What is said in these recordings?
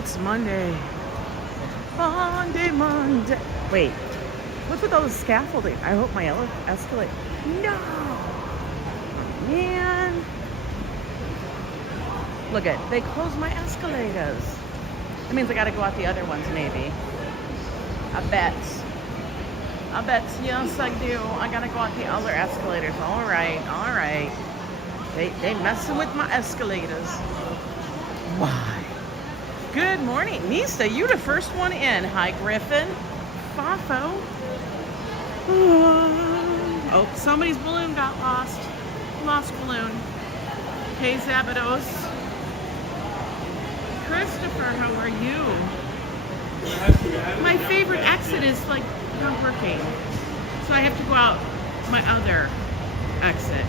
It's Monday. Monday. Wait, what's with all the scaffolding? I hope my escalator. No! Oh, man. Look at, they closed my escalators. That means I gotta go out the other ones, maybe. I bet, yes I do. I gotta go out the other escalators. All right. They messing with my escalators. Why? Good morning. Nisa, you the first one in. Hi, Griffin. Fafo. Oh, somebody's balloon got lost. Lost balloon. Hey, Zabados. Christopher, how are you? My favorite exit is like not working. So I have to go out my other exit.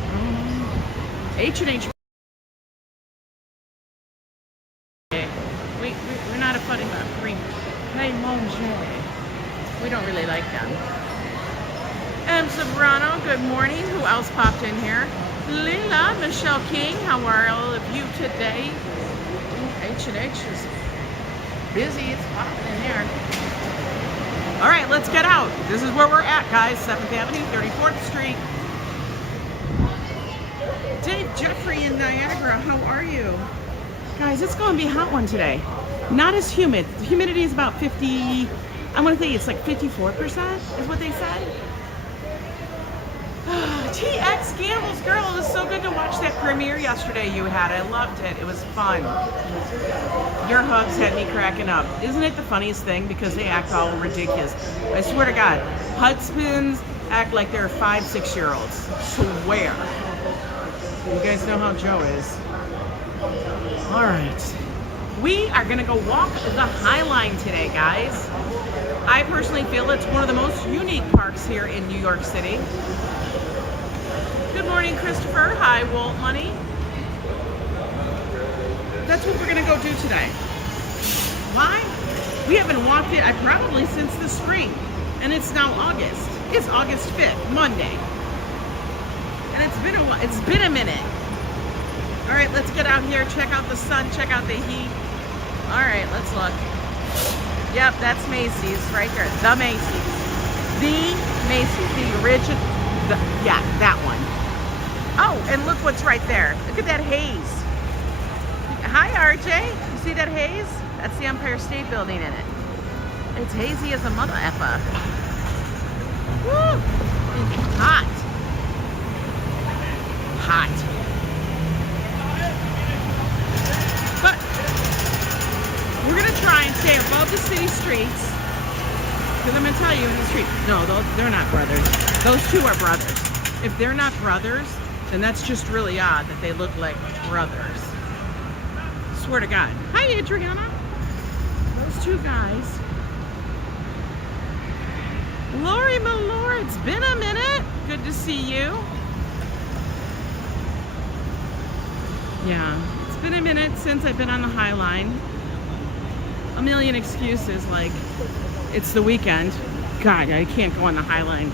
H&H. We're not a funny about green. Hey, Manger. We don't really like them. Zambrano, good morning. Who else popped in here? Lila, Michelle King, how are all of you today? H&H is busy. It's popping in here. All right, let's get out. This is where we're at, guys. 7th Avenue, 34th Street. Dave Jeffrey in Niagara, how are you? Guys, it's going to be a hot one today. Not as humid. The humidity is about 50, I want to say it's like 54% is what they said. TX Gamble's Girl, it was so good to watch that premiere yesterday you had. I loved it. It was fun. Your hugs had me cracking up. Isn't it the funniest thing? Because they act all ridiculous. I swear to God, husbands act like they're 5, 6-year-olds. Swear. You guys know how Joe is. All right. We are going to go walk the Highline today, guys. I personally feel it's one of the most unique parks here in New York City. Good morning, Christopher. Hi, Walt Money. That's what we're going to go do today. Why? We haven't walked it, probably since the spring. And it's now August. It's August 5th, Monday. And it's been a while. It's been a minute. All right, let's get out here, check out the sun, check out the heat. All right, let's look. Yep, that's Macy's right there. The Macy's. The Macy's, the original. Yeah, that one. Oh, and look what's right there. Look at that haze. Hi, RJ. You see that haze? That's the Empire State Building in it. It's hazy as a mother effer. Woo! It's hot. Hot. But we're going to try and stay above the city streets. Because I'm going to tell you in the street. No, they're not brothers. Those two are brothers. If they're not brothers, then that's just really odd that they look like brothers. Swear to God. Hi, Adriana. Those two guys. Lori Malore, it's been a minute. Good to see you. Yeah, it's been a minute since I've been on the Highline. A million excuses, like it's the weekend. God, I can't go on the Highline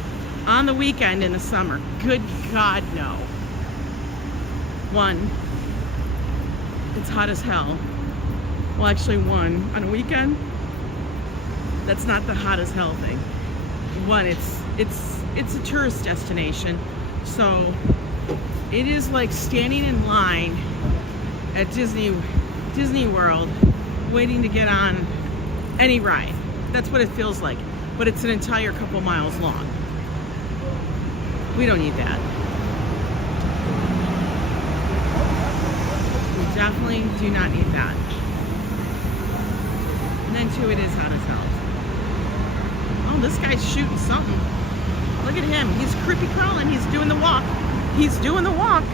on the weekend in the summer. Good God, no. One, it's hot as hell. Well, actually, one, on a weekend, that's not the hot as hell thing. One, it's a tourist destination, so it is like standing in line at Disney World waiting to get on any ride. That's what it feels like, but it's an entire couple miles long. We don't need that. We definitely do not need that. And then two, it is hot as hell. Oh, this guy's shooting something. Look at him. He's creepy crawling. He's doing the walk. He's doing the walk.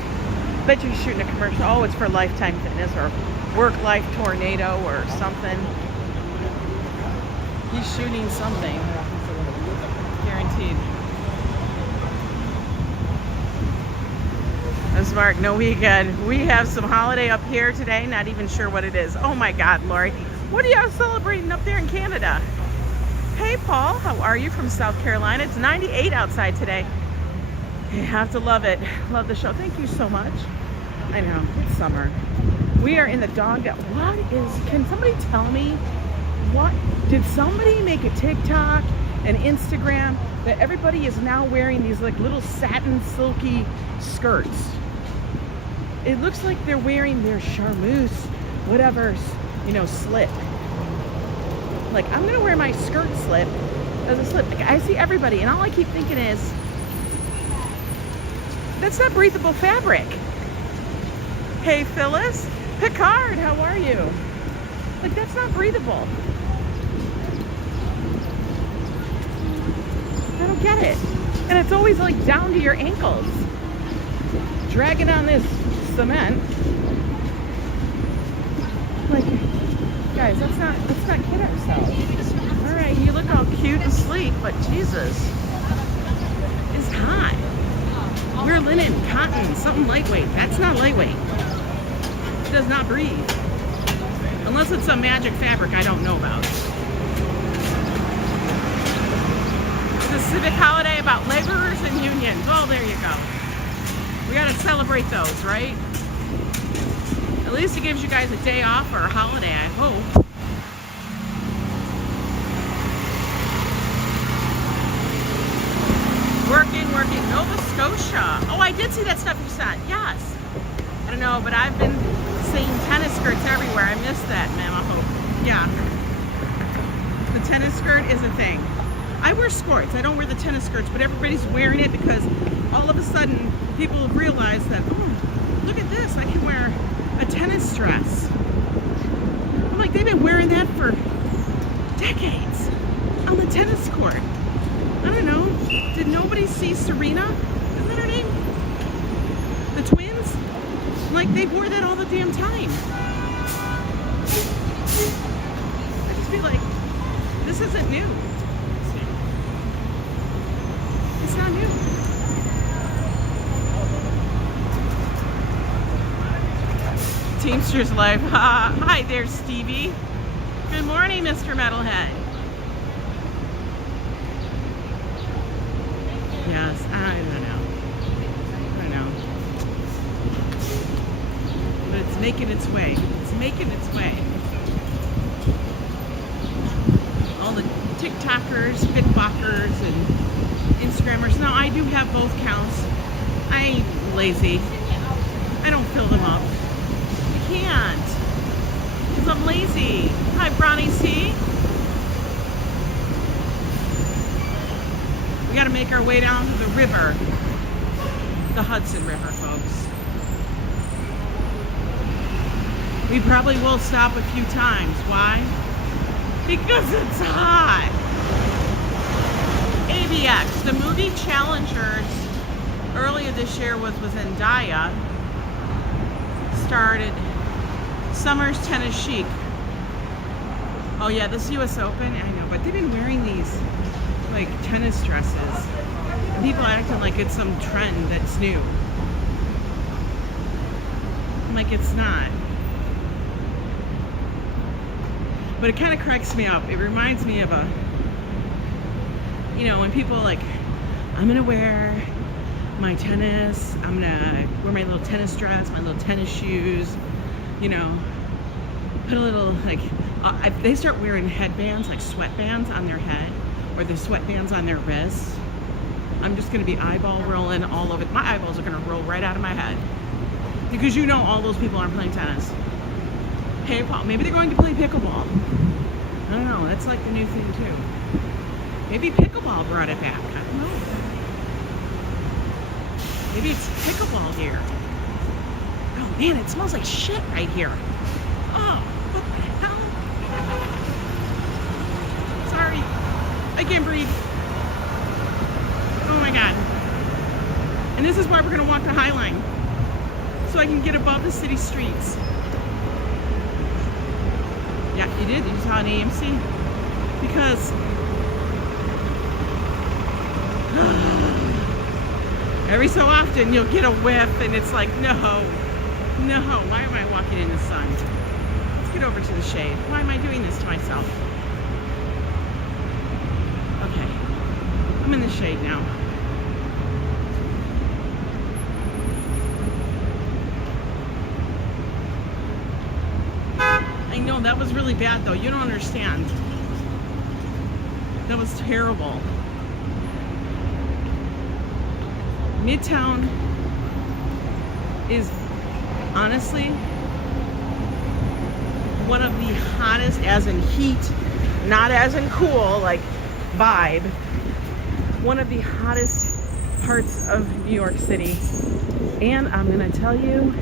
Bet you he's shooting a commercial. Oh, it's for Lifetime Fitness or Work Life Tornado or something. He's shooting something. Guaranteed. That's Mark. No weekend. We have some holiday up here today. Not even sure what it is. Oh my God, Lori. What are y'all celebrating up there in Canada? Hey, Paul. How are you from South Carolina? It's 98 outside today. You have to love it. Love the show. Thank you so much. I know. It's summer. We are in the dog. What is, can somebody tell me, what, did somebody make a TikTok and Instagram that everybody is now wearing these like little satin silky skirts? It looks like they're wearing their charmeuse, whatever, you know, slip. Like, I'm gonna wear my skirt slip as a slip. Like, I see everybody, and all I keep thinking is, that's not breathable fabric. Hey, Phyllis. Picard, how are you? Like, that's not breathable. I don't get it. And it's always like down to your ankles. Dragging on this cement. Like, guys, let's not kid ourselves. All right, you look all cute and sleek, but Jesus, it's hot. We're linen, cotton, something lightweight. That's not lightweight. It does not breathe. Unless it's some magic fabric I don't know about. It's a civic holiday about laborers and unions. Oh, there you go. We gotta celebrate those, right? At least it gives you guys a day off or a holiday, I hope. Working, Nova Scotia. Oh, I did see that stuff you sent. Yes. I don't know, but I've been seeing tennis skirts everywhere. I missed that, ma'am. I hope. Yeah. The tennis skirt is a thing. I wear skirts. I don't wear the tennis skirts, but everybody's wearing it because all of a sudden people realize that, oh, look at this. I can wear a tennis dress. I'm like, they've been wearing that for decades on the tennis court. I don't know. Did nobody see Serena? Isn't that her name? The twins? Like, they wore that all the damn time. I just feel like this isn't new. It's not new. Teamsters Life. Hi there, Stevie. Good morning, Mr. Metalhead. Yes, I don't know. But it's making its way. It's making its way. All the TikTokers, Bitbockers, and Instagrammers. Now, I do have both counts. I ain't lazy. I don't fill them up. I can't. Because I'm lazy. Hi, Bronny C. We got to make our way down to the river, the Hudson River, folks. We probably will stop a few times. Why? Because it's hot. ABX, the movie Challengers, earlier this year was with Zendaya, started Summer's Tennis Chic. Oh yeah, this US Open, I know, but they've been wearing these like tennis dresses. And people acting like it's some trend that's new. I'm like, it's not. But it kind of cracks me up. It reminds me of a, you know, when people like, I'm gonna wear my tennis, I'm gonna wear my little tennis dress, my little tennis shoes, you know, put a little like, they start wearing headbands, like sweatbands on their head, or the sweatbands on their wrists. I'm just gonna be eyeball rolling all over. My eyeballs are gonna roll right out of my head. Because you know all those people aren't playing tennis. Hey, Paul, maybe they're going to play pickleball. I don't know, that's like the new thing too. Maybe pickleball brought it back, I don't know. Maybe it's pickleball here. Oh man, it smells like shit right here. Oh, what the hell? Sorry, I can't breathe. Oh my God. And this is why we're gonna walk the Highline, so I can get above the city streets. Yeah, you did. You saw an AMC. Because every so often you'll get a whiff and it's like, no, why am I walking in the sun? Let's get over to the shade. Why am I doing this to myself? Okay, I'm in the shade now. I know, that was really bad though. You don't understand. That was terrible. Midtown is honestly one of the hottest, as in heat, not as in cool, like vibe, one of the hottest parts of New York City. And I'm gonna tell you,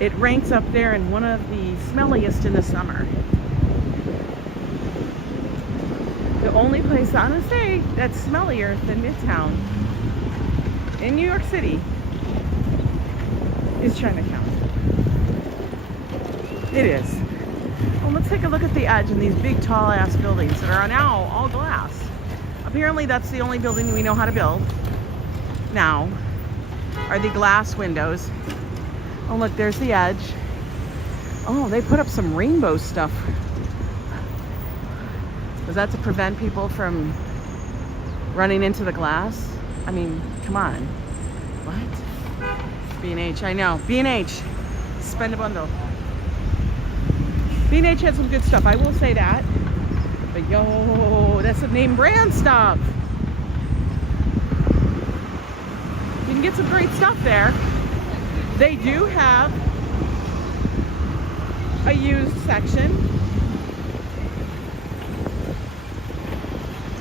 it ranks up there in one of the smelliest in the summer. The only place, honestly, that's smellier than Midtown in New York City is Chinatown. It is. Well, let's take a look at the edge and these big tall ass buildings that are now all glass. Apparently that's the only building we know how to build now, are the glass windows. Oh look, there's the edge. Oh, they put up some rainbow stuff. Was that to prevent people from running into the glass? I mean, come on. What? B&H, I know. B&H, spend a bundle. B&H had some good stuff, I will say that. But yo, that's some name brand stuff. You can get some great stuff there. They do have a used section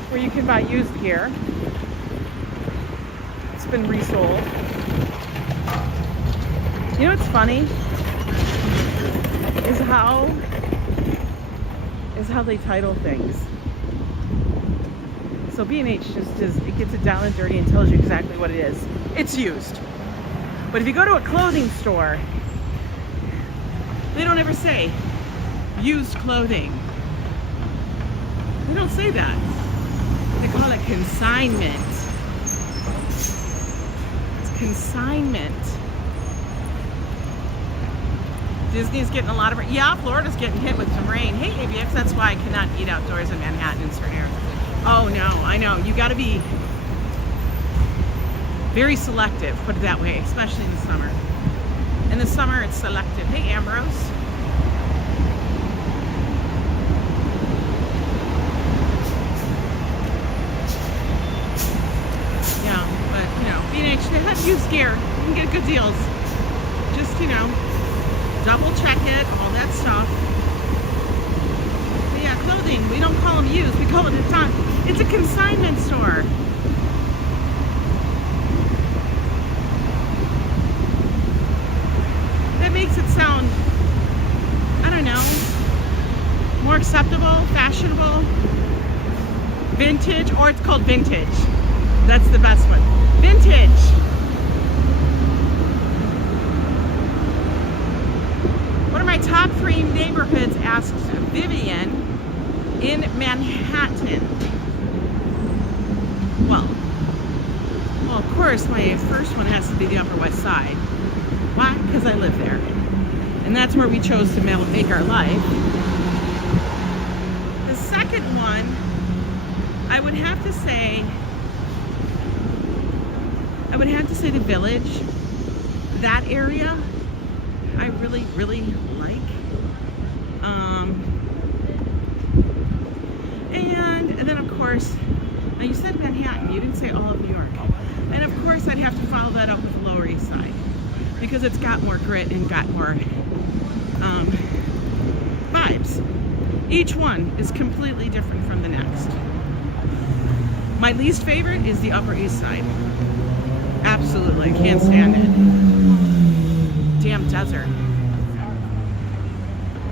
where you can buy used gear. It's been resold. You know what's funny? Is how they title things. So B&H just is, it gets it down and dirty and tells you exactly what it is. It's used. But if you go to a clothing store, they don't ever say used clothing. They don't say that. They call it consignment. It's consignment. Disney's getting a lot of rain. Yeah, Florida's getting hit with some rain. Hey, ABX, that's why I cannot eat outdoors in Manhattan in certain areas. Oh no, I know. You gotta be very selective, put it that way, especially in the summer. In the summer, it's selective. Hey, Ambrose. Yeah, but, you know, B&H, they have used gear. You can get good deals. Just, you know, double check it, all that stuff. But yeah, clothing, we don't call them used, we call it a ton. It's a consignment store. That makes it sound, I don't know, more acceptable, fashionable, vintage, or it's called vintage. That's the best one. Vintage. What are my top 3 neighborhoods, asks Vivian, in Manhattan? Well, of course, my first one has to be the Upper West Side. Why? Because I live there. And that's where we chose to make our life. The second one, I would have to say the Village. That area, I really, really like. And then of course, now you said Manhattan, you didn't say all of New York. And of course I'd have to follow that up with the Lower East Side, because it's got more grit and got more vibes. Each one is completely different from the next. My least favorite is the Upper East Side. Absolutely, I can't stand it. Damn desert.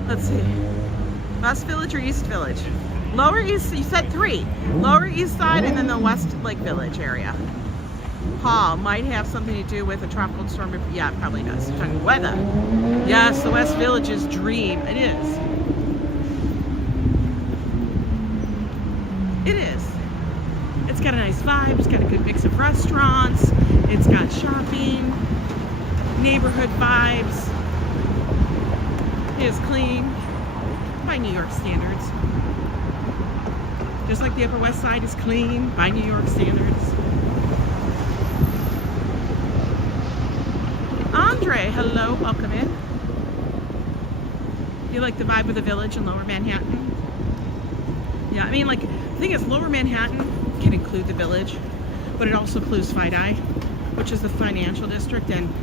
Let's see. West Village or East Village? Lower East, you said 3. Lower East Side and then the West Lake Village area. Might have something to do with a tropical storm. Yeah, it probably does. You're talking weather. Yes, the West Village's dream. It is. It is. It's got a nice vibe. It's got a good mix of restaurants. It's got shopping, neighborhood vibes. It is clean by New York standards. Just like the Upper West Side is clean by New York standards. Andre, hello, welcome in. You like the vibe of the Village in Lower Manhattan? Yeah, I mean, like, the thing is, Lower Manhattan can include the Village, but it also includes FiDi, which is the financial district, and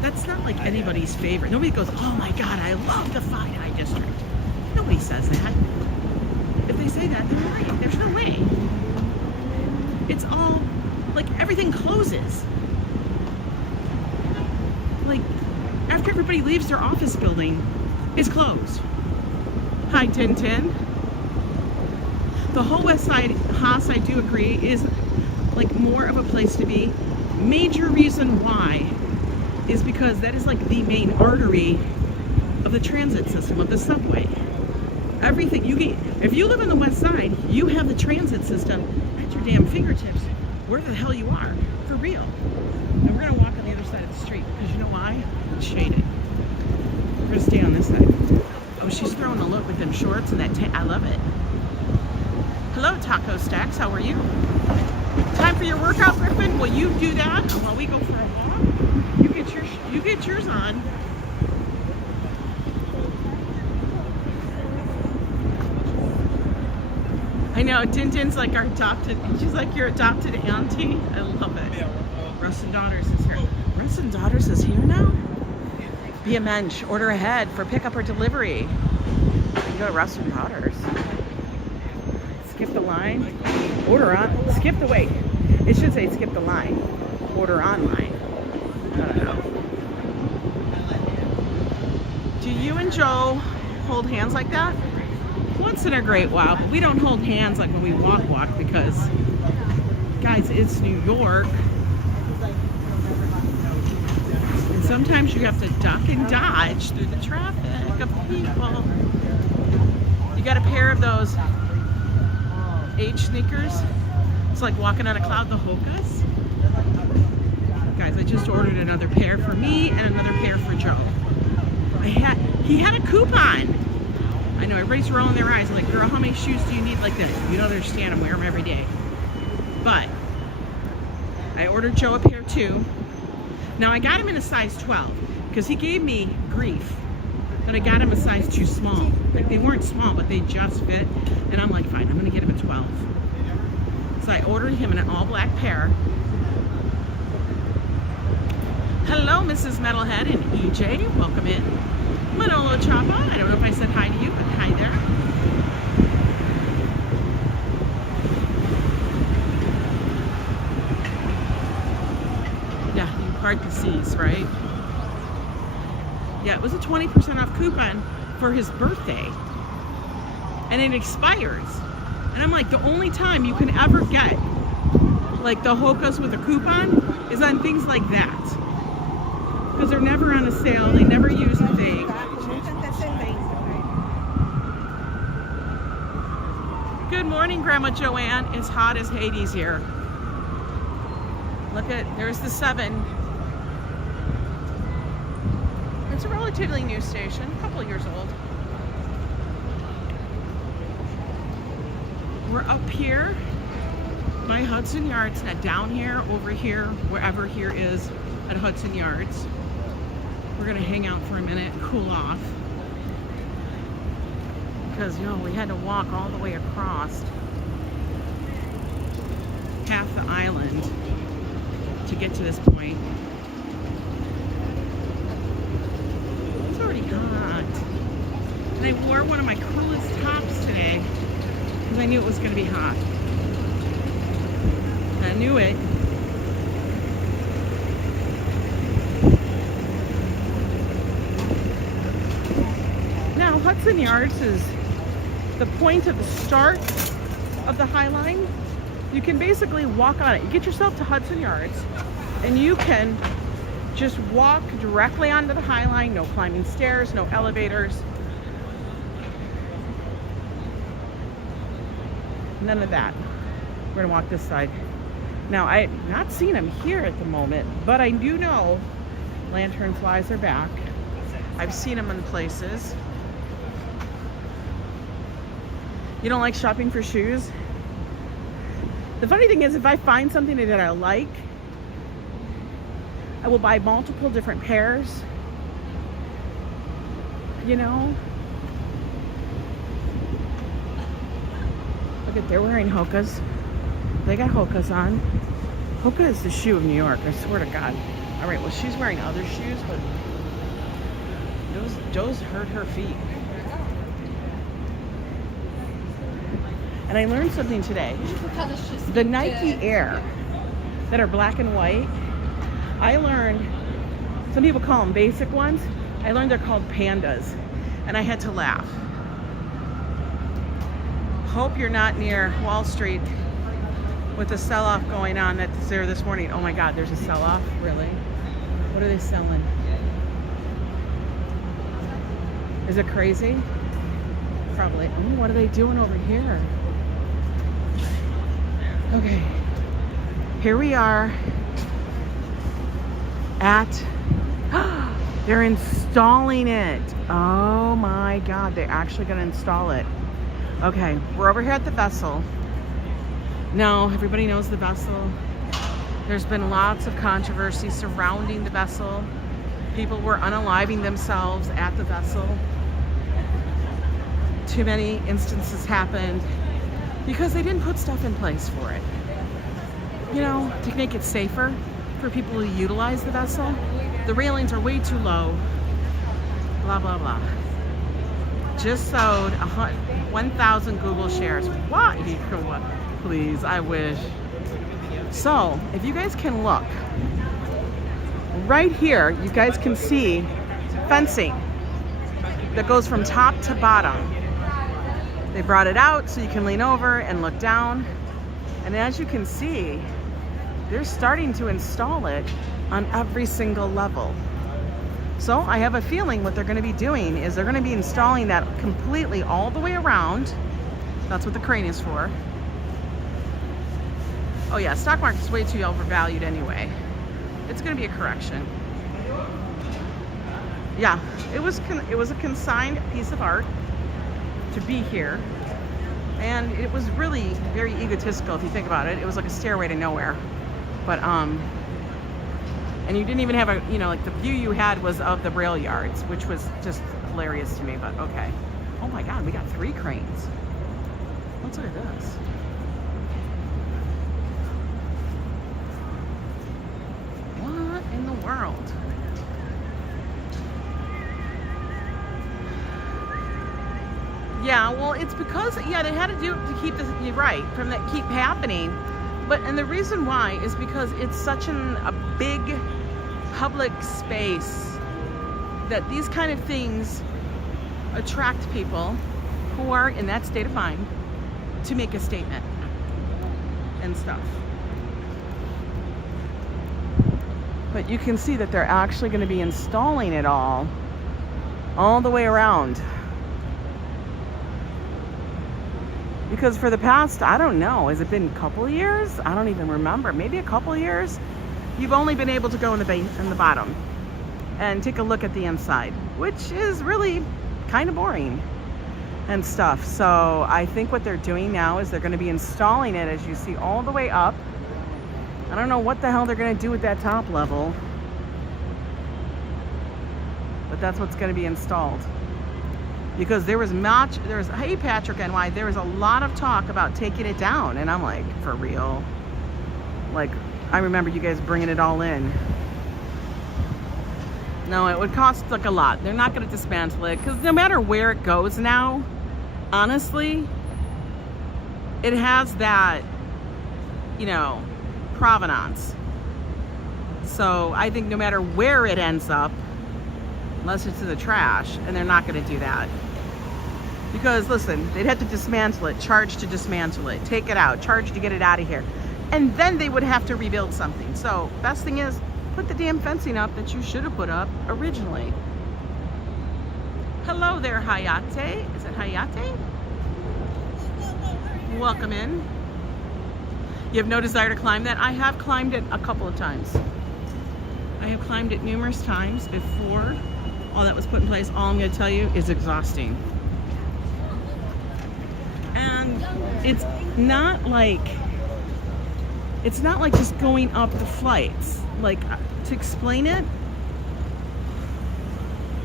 that's not like anybody's favorite. Nobody goes, oh my God, I love the FiDi district. Nobody says that. If they say that, they're lying. There's no way. It's all, like, everything closes. Like, after everybody leaves their office building, it's closed. Hi, Tintin. The whole West Side, Haas, I do agree, is like more of a place to be. Major reason why is because that is like the main artery of the transit system, of the subway. Everything you get, if you live in the West Side, you have the transit system at your damn fingertips, where the hell you are, for real. And we're gonna walk on the other side of the street, because you know why? It's shaded. We're gonna stay on this side. Oh, she's throwing a look with them shorts and that I love it. Hello, Taco Stacks, how are you? Time for your workout, Griffin? Will you do that while we go for a walk? You get yours on. I know, Tintin's like our adopted, she's like your adopted auntie. I love it. Russ and Daughters is here. Russ and Daughters is here now? Be a mensch, order ahead for pickup or delivery. You can go to Russ and Daughters. Skip the line, order on, skip the wait. It should say skip the line, order online. I don't know. Do you and Joe hold hands like that? Once in a great while, but we don't hold hands like when we walk because, guys, it's New York. And sometimes you have to duck and dodge through the traffic of people. You got a pair of those H sneakers. It's like walking on a cloud, the Hokas. Guys, I just ordered another pair for me and another pair for Joe. He had a coupon. I know, everybody's rolling their eyes like, girl, how many shoes do you need like this? You don't understand, I wear them every day. But I ordered Joe a pair too. Now I got him in a size 12 because he gave me grief that I got him a size too small. Like, they weren't small, but they just fit. And I'm like, fine, I'm gonna get him a 12. So I ordered him in an all black pair. Hello, Mrs. Metalhead and EJ, welcome in. Manolo Chapa, I don't know if I said hi to you, but hi there. Yeah, you part the C's, right? Yeah, it was a 20% off coupon for his birthday. And it expires. And I'm like, the only time you can ever get like the Hokas with a coupon is on things like that. Because they're never on a sale, they never use the thing. Good morning, Grandma Joanne. It's hot as Hades here. Look at, there's the 7. It's a relatively new station, a couple of years old. We're up here by Hudson Yards, not down here, over here, wherever here is at Hudson Yards. We're gonna hang out for a minute, cool off. Because, you know, we had to walk all the way across half the island to get to this point. It's already hot. And I wore one of my coolest tops today because I knew it was going to be hot. I knew it. Now, Hudson Yards is the point of the start of the Highline. You can basically walk on it. You get yourself to Hudson Yards and you can just walk directly onto the Highline. No climbing stairs, no elevators. None of that. We're gonna walk this side. Now, I've not seen them here at the moment, but I do know lantern flies are back. I've seen them in places. You don't like shopping for shoes? The funny thing is, if I find something that I like, I will buy multiple different pairs. You know? Look at, they're wearing Hoka's. They got Hoka's on. Hoka is the shoe of New York, I swear to God. All right, well, she's wearing other shoes, but those hurt her feet. And I learned something today. The Nike Air that are black and white, I learned, some people call them basic ones. I learned they're called pandas, and I had to laugh. Hope you're not near Wall Street with the sell-off going on that's there this morning. Oh my God, there's a sell-off? Really? What are they selling? Is it crazy? Probably. Ooh, what are they doing over here? Okay. Here we are at, they're installing it. Oh my God, they're actually gonna install it. Okay, we're over here at the vessel. Now, everybody knows the vessel. There's been lots of controversy surrounding the vessel. People were unaliving themselves at the vessel. Too many instances happened because they didn't put stuff in place for it. You know, to make it safer for people to utilize the vessel. The railings are way too low. Blah, blah, blah. Just sold 1,000 Google shares. What? Please, I wish. So, if you guys can look, right here, you guys can see fencing that goes from top to bottom. They brought it out so you can lean over and look down. And as you can see, they're starting to install it on every single level. So I have a feeling what they're going to be doing is they're going to be installing that completely all the way around. That's what the crane is for. Oh yeah, stock market's way too overvalued anyway. It's going to be a correction. Yeah, it was a consigned piece of art to be here. And it was really very egotistical if you think about it. It was like a stairway to nowhere. But and you didn't even have a, you know, like the view you had was of the rail yards, which was just hilarious to me, but okay. Oh my God, we got 3 cranes. Let's look at this. What in the world? Yeah, well, it's because, yeah, they had to do it to keep this, you're right, from that keep happening. But, and the reason why is because it's such a big public space that these kind of things attract people who are in that state of mind to make a statement and stuff. But you can see that they're actually going to be installing it all the way around. Because for the past, I don't know, has it been a couple of years? I don't even remember. Maybe a couple of years. You've only been able to go in the base and the bottom and take a look at the inside, which is really kind of boring and stuff. So I think what they're doing now is they're going to be installing it, as you see, all the way up. I don't know what the hell they're going to do with that top level, but that's what's going to be installed. Because there was hey Patrick NY, there was a lot of talk about taking it down, and I'm like, for real? Like, I remember you guys bringing it all in. No, it would cost like a lot. They're not going to dismantle it, because no matter where it goes now, honestly, it has that, you know, provenance. So I think no matter where it ends up, unless it's in the trash, and they're not going to do that. Because listen, they'd have to dismantle it, charge to dismantle it, take it out, charge to get it out of here. And then they would have to rebuild something. So best thing is, put the damn fencing up that you should have put up originally. Hello there, Hayate. Is it Hayate? Welcome in. You have no desire to climb that? I have climbed it a couple of times. I have climbed it numerous times before all that was put in place. All I'm going to tell you is exhausting. And it's not like It's not like just going up the flights. Like, to explain it,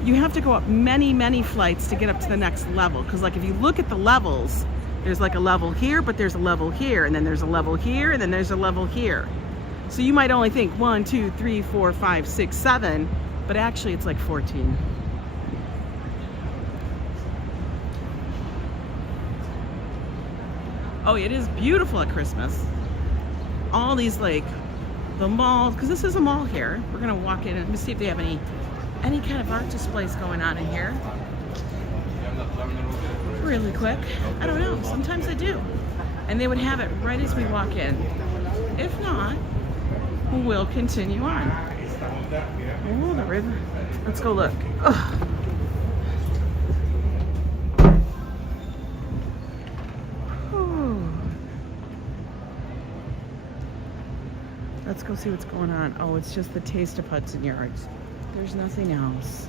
you have to go up many, many flights to get up to the next level. Because, like, if you look at the levels, there's like a level here, but there's a level here, and then there's a level here, and then there's a level here. So you might only think 1, 2, 3, 4, 5, 6, 7, but actually it's like 14. Oh, it is beautiful at Christmas. All these, like, the malls, because this is a mall here. We're gonna walk in and see if they have any kind of art displays going on in here. Really quick. I don't know, sometimes they do. And they would have it right as we walk in. If not, we'll continue on. Oh, the river. Let's go look. Ugh. Let's go see what's going on. Oh, it's just the Taste of Hudson Yards. There's nothing else.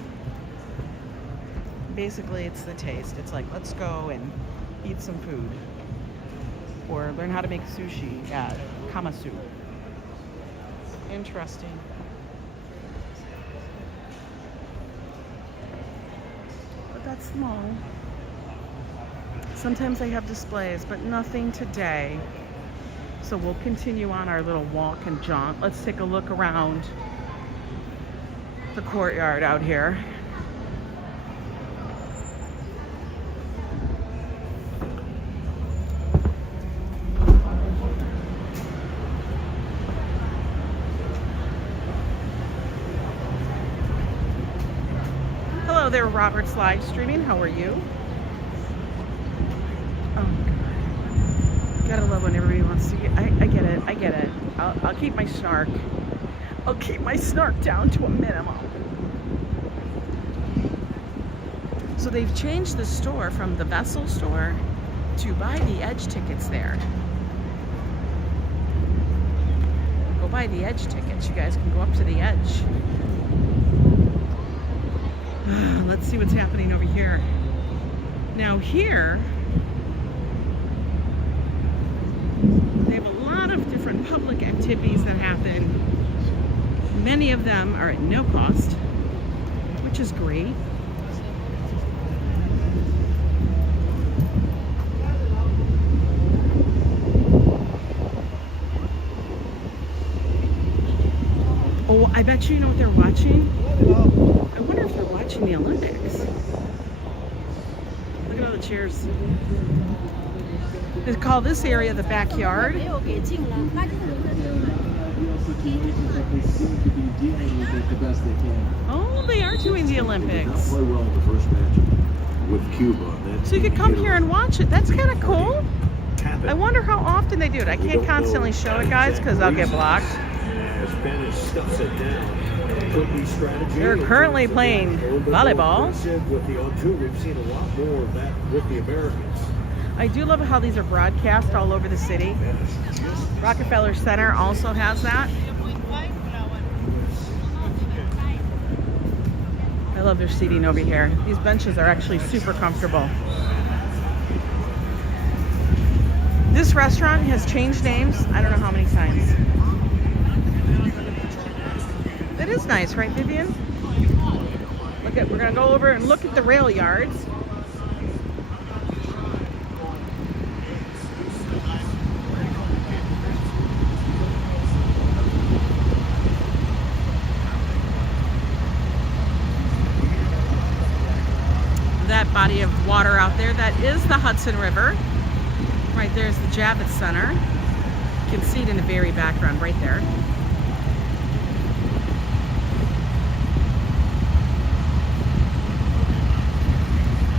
Basically, it's the taste. It's like, let's go and eat some food. Or learn how to make sushi at Kamasu. Interesting. But that's small. Sometimes they have displays, but nothing today. So we'll continue on our little walk and jaunt. Let's take a look around the courtyard out here. Hello there, Robert's live streaming. How are you? Gotta love when everybody wants to get, I get it, I get it. I'll keep my snark. I'll keep my snark down to a minimum. So they've changed the store from the Vessel store to buy the Edge tickets there. Go buy the Edge tickets. You guys can go up to the Edge. Let's see what's happening over here. Now here, they have a lot of different public activities that happen. Many of them are at no cost, which is great. Oh, I bet you know what they're watching? I wonder if they're watching the Olympics. Look at all the cheers. They call this area the backyard. Oh, they are doing the Olympics. So you could come here and watch it. That's kind of cool. I wonder how often they do it. I can't constantly show it, guys, because I'll get blocked. They're currently playing volleyball. I do love how these are broadcast all over the city. Rockefeller Center also has that. I love their seating over here. These benches are actually super comfortable. This restaurant has changed names, I don't know how many times. That is nice, right, Vivian? Look at, we're gonna go over and look at the rail yards. That body of water out there, that is the Hudson River. Right there's the Javits Center. You can see it in the very background right there.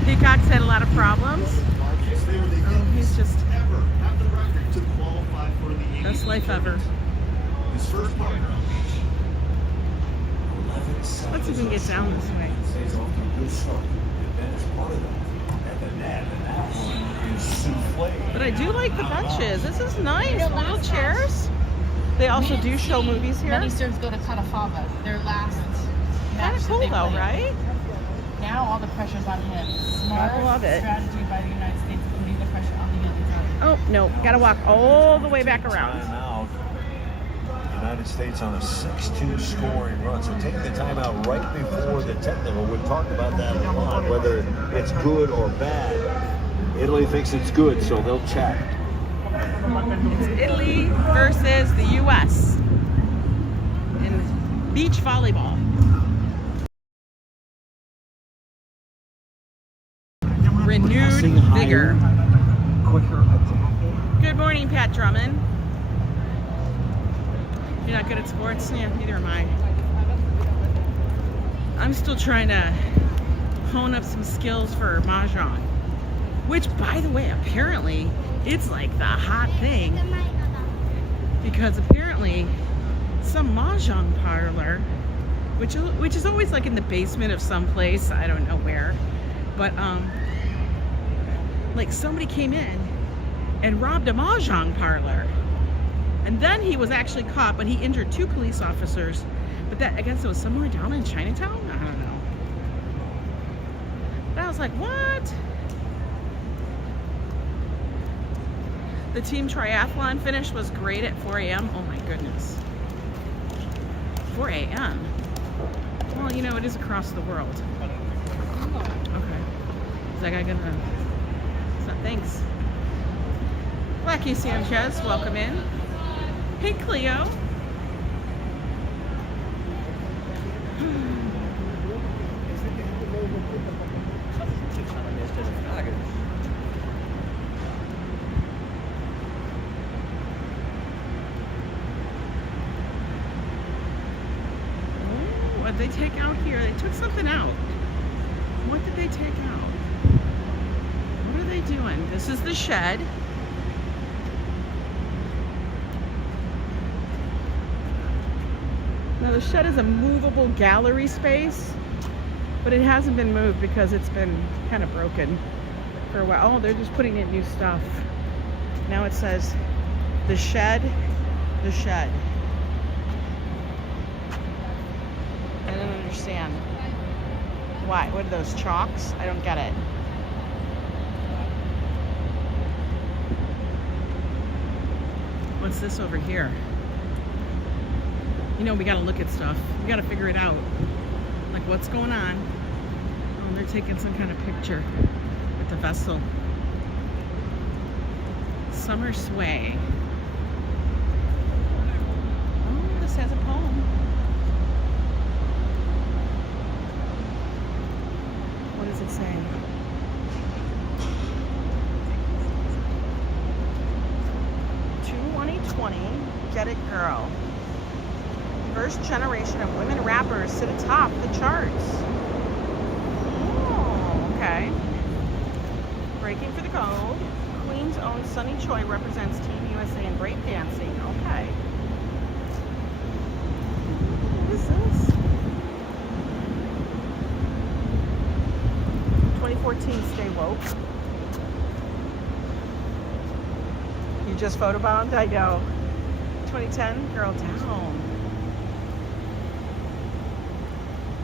Peacock's had a lot of problems. Oh, he's just best life ever. Let's see if we can get down this way. But I do like the benches. This is nice. Little chairs. They also do show movies here. Many Easterns go to Kalafava. Their last Kind of cool though, right? Now all the pressure's on him. Smart I love it. strategy by the United States, putting the pressure on the other side. Oh, no. Gotta walk all the way back around. United States on a 6-2 scoring run. So taking the timeout right before the technical, we've talked about that a lot, whether it's good or bad. Italy thinks it's good, so they'll chat. It's Italy versus the U.S. in beach volleyball. Renewed vigor. Quicker attacking. Good morning, Pat Drummond. You're not good at sports? Yeah, neither am I. I'm still trying to hone up some skills for Mahjong. Which, by the way, apparently, it's like the hot thing. Because apparently, some Mahjong parlor, which is always like in the basement of some place, I don't know where, but like somebody came in and robbed a Mahjong parlor. And then he was actually caught, but he injured 2 police officers. But that, I guess it was somewhere down in Chinatown? I don't know. But I was like, what? The team triathlon finish was great at 4 a.m. Oh my goodness. 4 a.m.? Well, you know, it is across the world. Okay. Is that guy gonna... So, thanks. Blackie Sanchez, welcome in. Hey, Cleo. What did they take out here? They took something out. What did they take out? What are they doing? This is the shed. Now the shed is a movable gallery space, but it hasn't been moved because it's been kind of broken for a while. Oh, they're just putting in new stuff. Now it says the shed, the shed. I don't understand. Why? What are those, chalks? I don't get it. What's this over here? You know, we gotta look at stuff. We gotta figure it out. Like, what's going on? Oh, they're taking some kind of picture with the vessel. Summer Sway. Oh, this has a poem. What does it say? To 2020, get it, girl. First generation of women rappers sit atop the charts. Oh, okay. Breaking for the gold. Queen's own Sunny Choi represents Team USA in breakdancing. Okay. What is this? 2014 Stay Woke. You just photobombed? I know. 2010 Girl Down.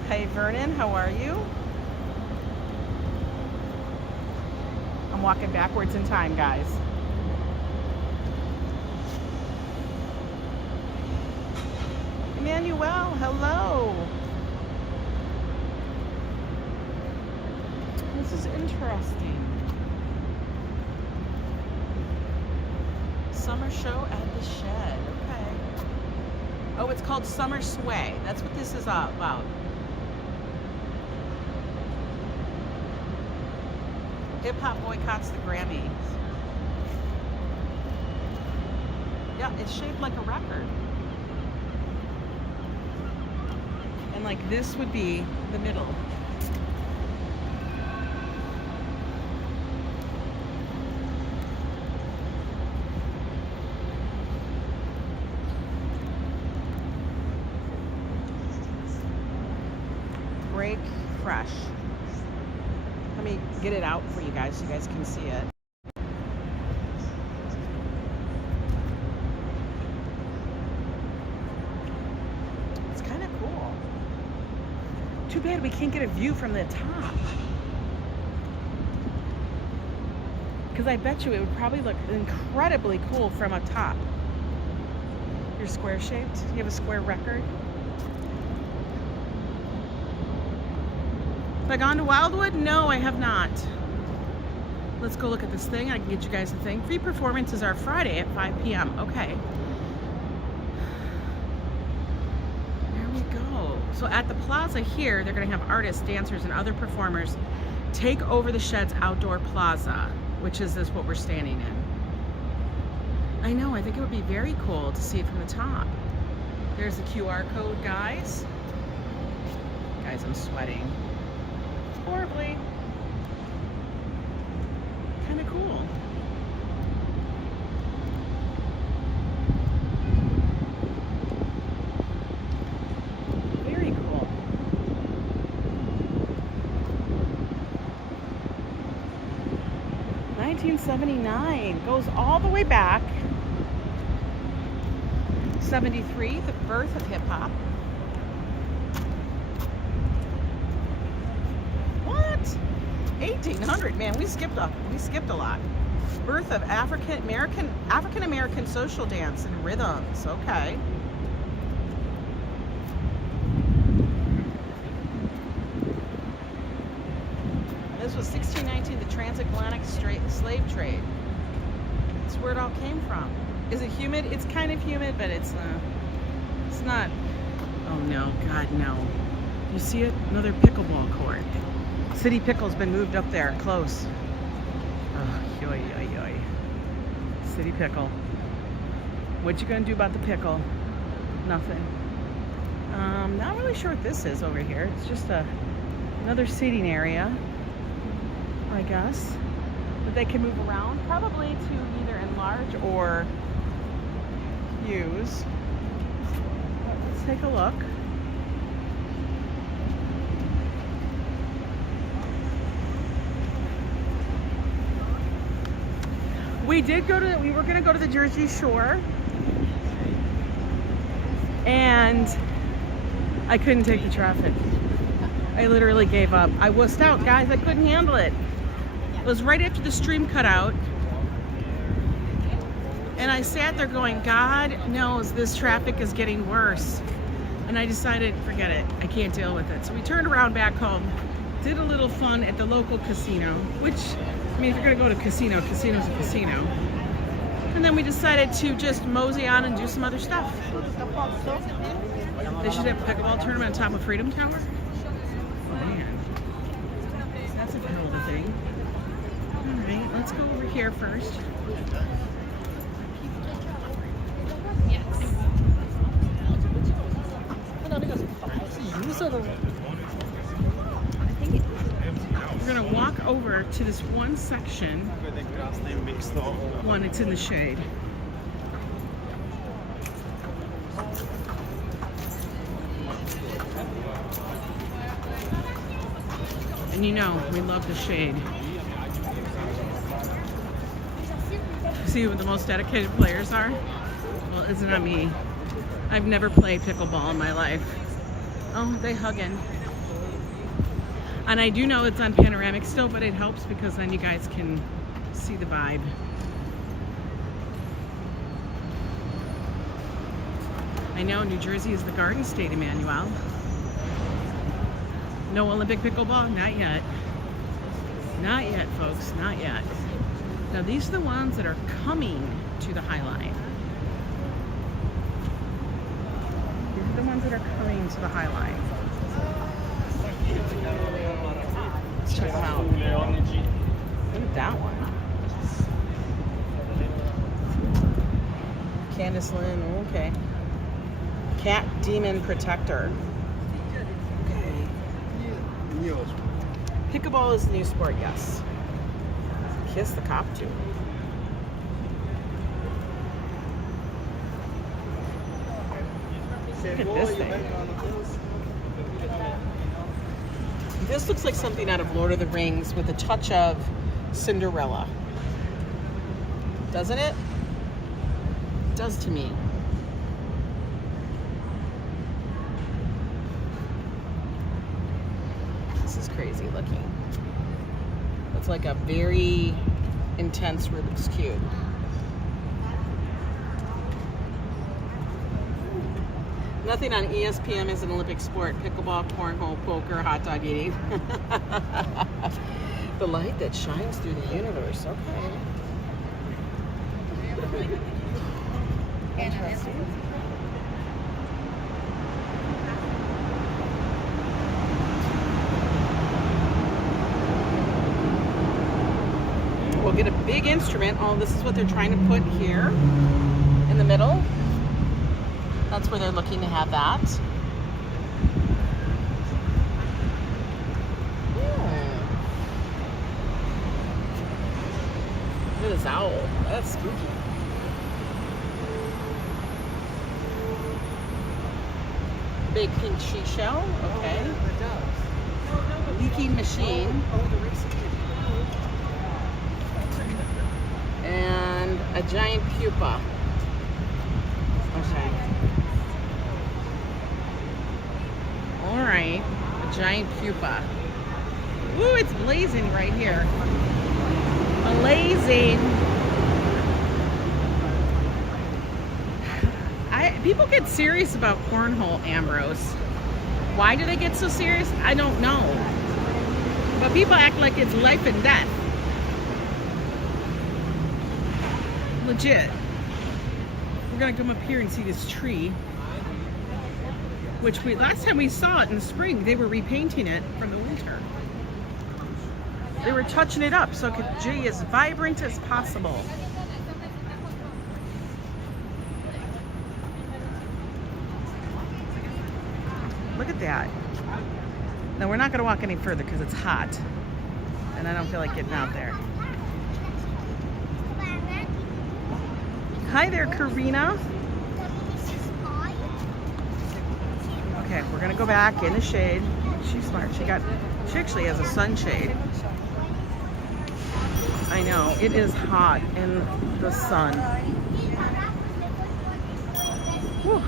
Hey Vernon, how are you? I'm walking backwards in time, guys. Emmanuel, hello. This is interesting. Summer show at the shed. Okay. Oh, it's called Summer Sway. That's what this is about. Hip-hop boycotts the Grammys. Yeah, it's shaped like a record. And like this would be the middle. Break fresh. Let me get it out for you guys so you guys can see it. It's kind of cool. Too bad we can't get a view from the top. Because I bet you it would probably look incredibly cool from up top. You're square shaped? You have a square record? Have I gone to Wildwood? No, I have not. Let's go look at this thing. I can get you guys the thing. Free performances are Friday at 5 p.m. Okay. There we go. So at the plaza here, they're going to have artists, dancers, and other performers take over the Shed's outdoor plaza, which is this what we're standing in. I know, I think it would be very cool to see it from the top. There's the QR code, guys. Guys, I'm sweating. Horribly. Kind of cool. Very cool. $1979 goes all the way back. 73, the birth of hip hop. What? 1800, man, we skipped a lot. Birth of African American social dance and rhythms. Okay. This was 1619, the transatlantic slave trade. That's where it all came from. Is it humid? It's kind of humid, but it's not. Oh no, God no. You see it? Another pickleball court. City Pickle's been moved up there, close. Oh, yoy, yoy, yoy. City Pickle. What you gonna do about the pickle? Nothing. Not really sure what this is over here. It's just another seating area, I guess. But they can move around, probably to either enlarge or use. Let's take a look. We were gonna go to the Jersey Shore, and I couldn't take the traffic. I literally gave up. I wussed out, guys. I couldn't handle it. It was right after the stream cut out. And I sat there going, God knows this traffic is getting worse. And I decided, forget it, I can't deal with it. So we turned around back home, did a little fun at the local casino, which, I mean, if you're gonna go to a casino, casino's a casino. And then we decided to just mosey on and do some other stuff. They should have a pickleball tournament on top of Freedom Tower. Oh man, that's a hell of a thing. All right, let's go over here first. We're gonna walk over to this one section. One, it's in the shade. And you know, we love the shade. See who the most dedicated players are? Well, isn't it me? I've never played pickleball in my life. Oh, they hugging. And I do know it's on panoramic still, but it helps because then you guys can see the vibe. I know New Jersey is the Garden State, Emmanuel. No Olympic pickleball? Not yet. Not yet, folks. Not yet. Now these are the ones that are coming to the Highline. These are the ones that are coming to the Highline. Let's check them out. Look at that one. Candice Lynn, okay. Cat Demon Protector. Okay. Pickleball is the new sport, yes. Kiss the cop too. Look at this thing. This looks like something out of Lord of the Rings with a touch of Cinderella. Doesn't it? It does to me. This is crazy looking. It's like a very intense Rubik's Cube. Nothing on ESPN is an Olympic sport. Pickleball, cornhole, poker, hot dog eating. The light that shines through the universe. Okay. Interesting. We'll get a big instrument. Oh, this is what they're trying to put here in the middle. That's where they're looking to have that. Look at this owl. That's spooky. Big pink seashell. Okay. Leaking machine. And a giant pupa. Okay. Alright. A giant pupa. Ooh, it's blazing right here. Blazing. People get serious about cornhole, Ambrose. Why do they get so serious? I don't know. But people act like it's life and death. Legit. We're gonna come up here and see this tree, which last time we saw it in the spring, they were repainting it from the winter. They were touching it up so it could be as vibrant as possible. Look at that. Now we're not gonna walk any further because it's hot and I don't feel like getting out there. Hi there, Karina. Okay, we're gonna go back in the shade. She's smart. She actually has a sunshade. I know, it is hot in the sun. Whew.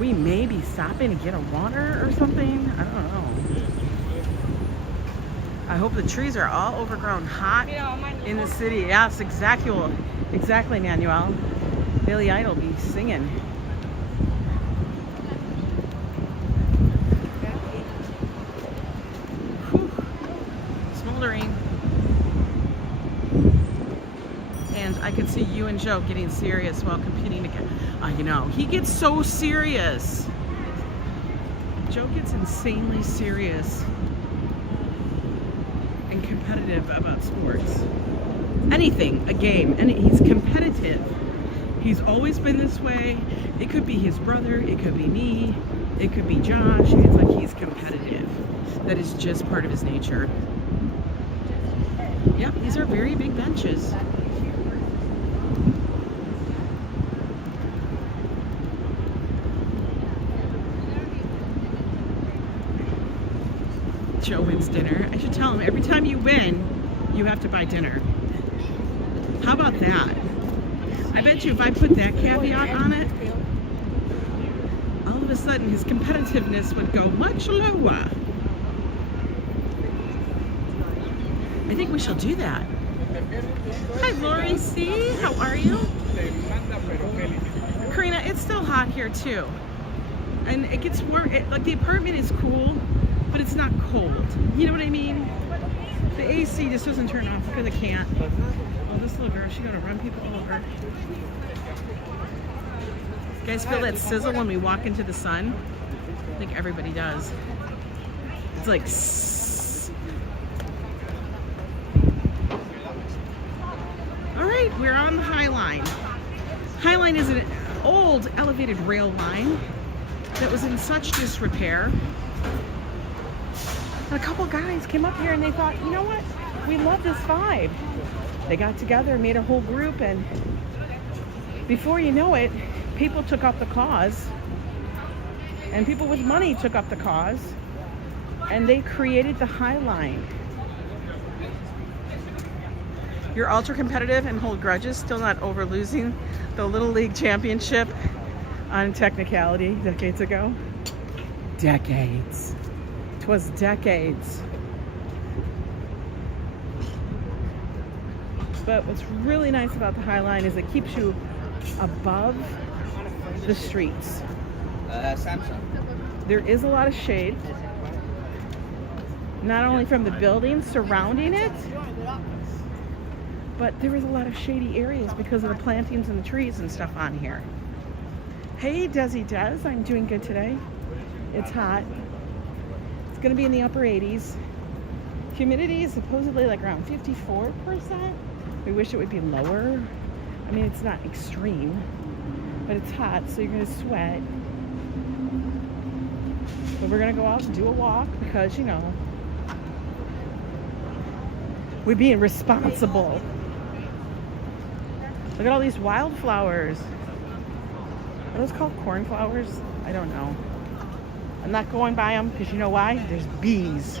We may be stopping to get a water or something. I don't know. I hope the trees are all overgrown. Hot in the city. Yes, exactly, Manuel. Billy Idol be singing. Whew. Smoldering. And I could see you and Joe getting serious while competing together. You know, he gets so serious. Joe gets insanely serious and competitive about sports. Anything, a game, and he's competitive. He's always been this way. It could be his brother, it could be me, it could be Josh. It's like he's competitive. That is just part of his nature. Yep, these are very big benches. Joe wins dinner. I should tell him every time you win, you have to buy dinner. How about that? I bet you if I put that caveat on it, all of a sudden his competitiveness would go much lower. I think we shall do that. Hi, Lori C. How are you? Karina, it's still hot here too. And it gets warm. Like the apartment is cool, but it's not cold. You know what I mean? The AC just doesn't turn off because it can't. Oh, this little girl, she's gonna run people over. You guys feel that sizzle when we walk into the sun? I think everybody does. It's like sss. All right, we're on the Highline. Highline is an old elevated rail line that was in such disrepair. And a couple guys came up here and they thought, you know what? We love this vibe. They got together, made a whole group, and before you know it, people took up the cause. And people with money took up the cause. And they created the Highline. You're ultra competitive and hold grudges, still not over losing the Little League Championship on technicality decades ago. Decades. Was decades. But what's really nice about the Highline is it keeps you above the streets. There is a lot of shade, not only from the buildings surrounding it, but there is a lot of shady areas because of the plantings and the trees and stuff on here. Hey, Desi Des, I'm doing good today. It's hot. It's going to be in the upper 80s. Humidity is supposedly like around 54%. We wish it would be lower. I mean, it's not extreme, but it's hot, so you're going to sweat. But we're going to go out and do a walk because, you know, we're being responsible. Look at all these wildflowers. Are those called cornflowers? I don't know. I'm not going by them because you know why? There's bees.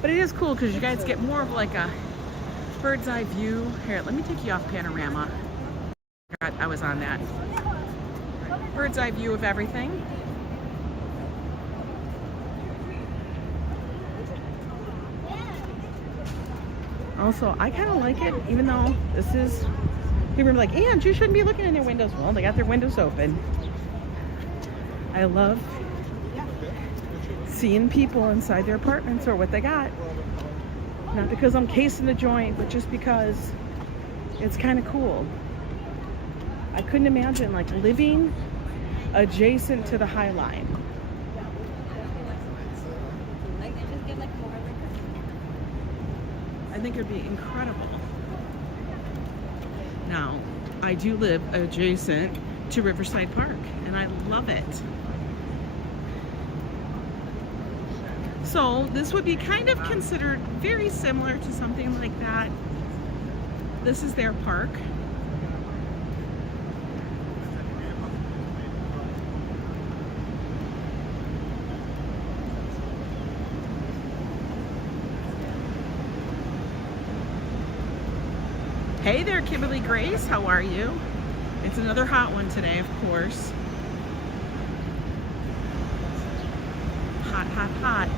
But it is cool because you guys get more of like a bird's eye view. Here, let me take you off panorama. I was on that. Bird's eye view of everything. Also, I kind of like it, even though this is, people are like, and you shouldn't be looking in their windows. Well, they got their windows open. I love seeing people inside their apartments or what they got. Not because I'm casing the joint, but just because it's kind of cool. I couldn't imagine like living adjacent to the Highline. I think it'd be incredible. Now, I do live adjacent to Riverside Park, and I love it. So this would be kind of considered very similar to something like that. This is their park. Hey there, Kimberly Grace, how are you? It's another hot one today, of course. Hot, hot, hot.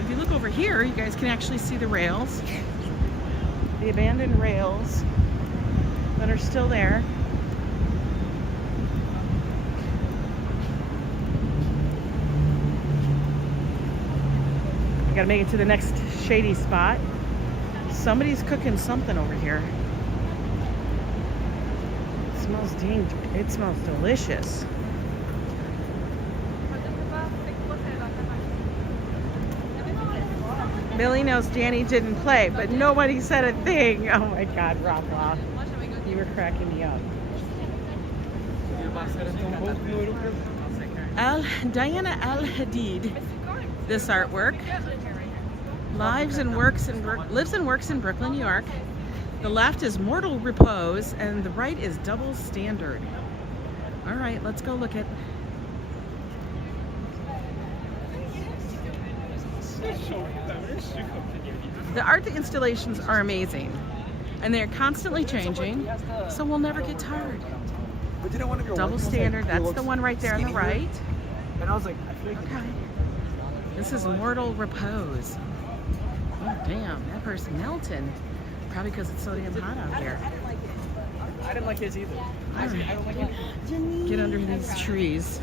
If you look over here, you guys can actually see the rails. The abandoned rails that are still there. I gotta make it to the next shady spot. Somebody's cooking something over here. It smells it smells delicious. Millie knows Danny didn't play, but nobody said a thing. Oh my God, Rob, you were cracking me up. Diana Al Hadid. This artwork. Lives and works in Brooklyn, New York. The left is Mortal Repose and the right is Double Standard. All right, let's go look at. The art installations are amazing and they're constantly changing, so we'll never get tired. Double Standard, that's the one right there on the right. And I was like, okay. This is Mortal Repose. Oh damn, that person melting. Probably because it's so damn hot out here. I didn't like his either. Right. I don't like it. Get under these trees.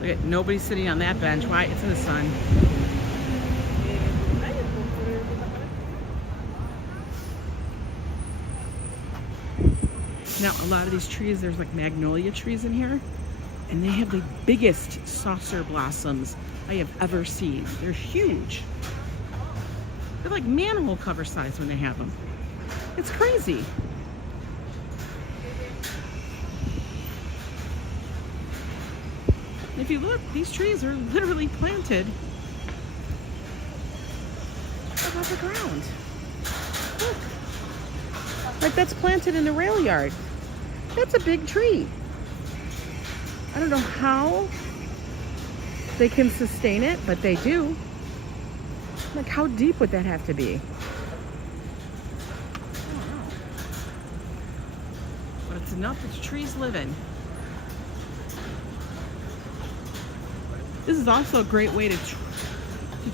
Look at nobody sitting on that bench. Why? It's in the sun. Now, a lot of these trees, there's like magnolia trees in here, and they have the biggest saucer blossoms I have ever seen. They're huge. They're like manhole cover size when they have them. It's crazy. If you look, these trees are literally planted above the ground. Look. Like that's planted in the rail yard. That's a big tree. I don't know how they can sustain it, but they do. Like, how deep would that have to be? I don't know. But it's It's enough that the trees live in. This is also a great way to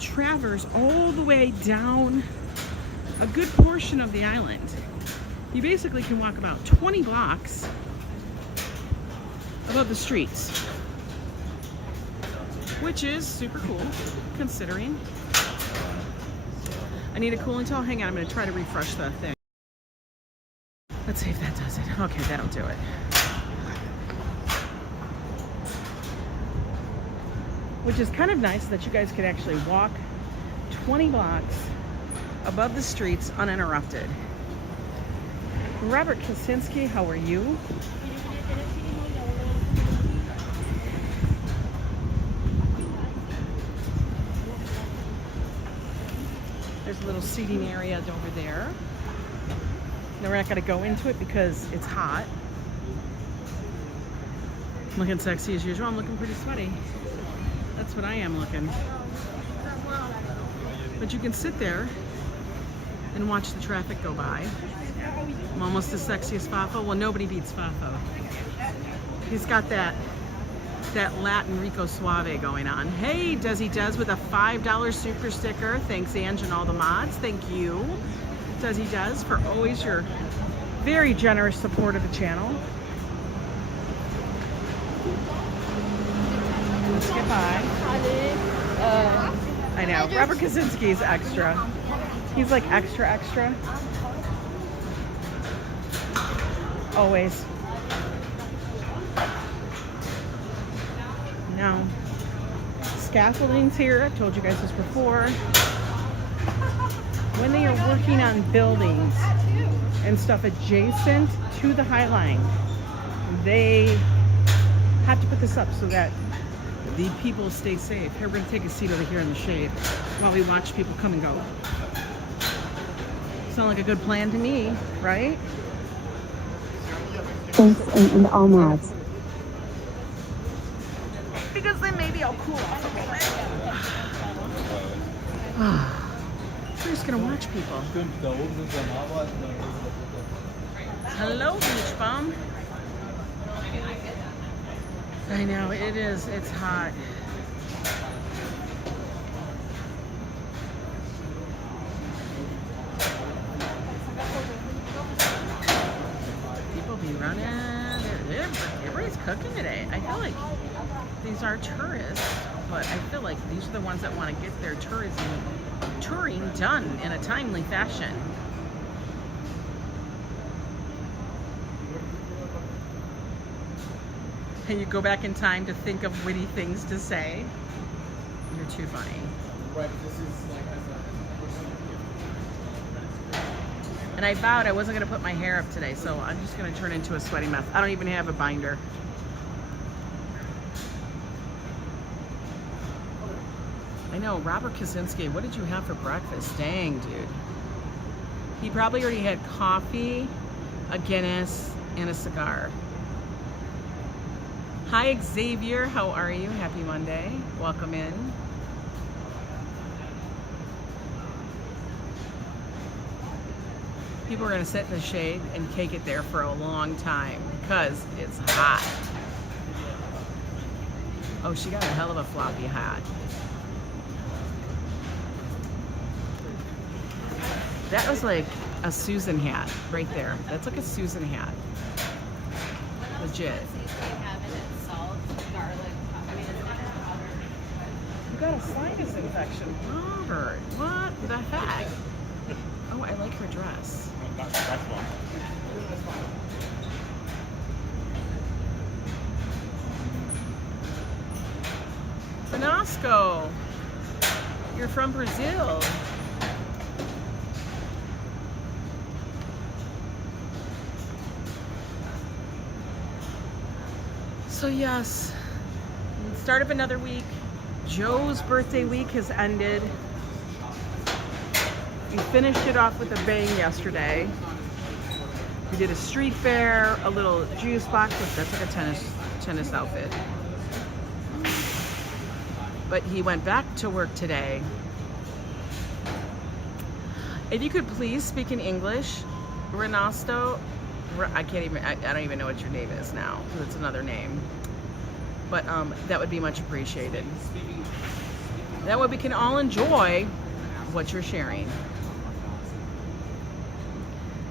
traverse all the way down a good portion of the island. You basically can walk about 20 blocks above the streets, which is super cool considering. I need a cooling towel. Hang on, I'm going to try to refresh the thing. Let's see if that does it. Okay, that'll do it. Which is kind of nice that you guys could actually walk 20 blocks above the streets uninterrupted. Robert Kaczynski, how are you? There's a little seating area over there. Now we're not going to go into it because it's hot. I'm looking sexy as usual. I'm looking pretty sweaty. That's what I am looking. But you can sit there and watch the traffic go by. I'm almost as sexy as Fafo. Well, nobody beats Fafo. He's got that Latin Rico Suave going on. Hey, Does He Does with a $5 super sticker. Thanks, Ange, and all the mods. Thank you, Does He Does, for always your very generous support of the channel. Let's get by. I know. Robert Kaczynski's extra. He's like extra. Always. Now, scaffolding's here. I've told you guys this before. When they are working on buildings and stuff adjacent to the Highline, they have to put this up so that the people stay safe. Here, we're going to take a seat over here in the shade while we watch people come and go. Sound like a good plan to me, right? Thanks, and all mods. Because then maybe I'll cool off a little bit. We're just going to watch people. Hello, beach bum. I know, it is. It's hot. People be running. Everybody's cooking today. I feel like these are tourists, but I feel like these are the ones that want to get their touring done in a timely fashion. And you go back in time to think of witty things to say. You're too funny. Right, this is like And I vowed I wasn't going to put my hair up today, so I'm just going to turn into a sweaty mess. I don't even have a binder. I know, Robert Kaczynski, what did you have for breakfast? Dang, dude. He probably already had coffee, a Guinness, and a cigar. Hi, Xavier. How are you? Happy Monday. Welcome in. People are going to sit in the shade and cake it there for a long time because it's hot. Oh, she got a hell of a floppy hat. That was like a Susan hat right there. That's like a Susan hat. Legit. You got a sinus infection. Robert, what the heck? Oh, I like her dress. Finasco, you're from Brazil. So yes, start of another week. Joe's birthday week has ended. We finished it off with a bang yesterday. We did a street fair, a little juice box. That's like a tennis outfit. But he went back to work today. If you could please speak in English, Renasto, I can't even, I don't even know what your name is now, because it's another name. But that would be much appreciated. That way we can all enjoy what you're sharing.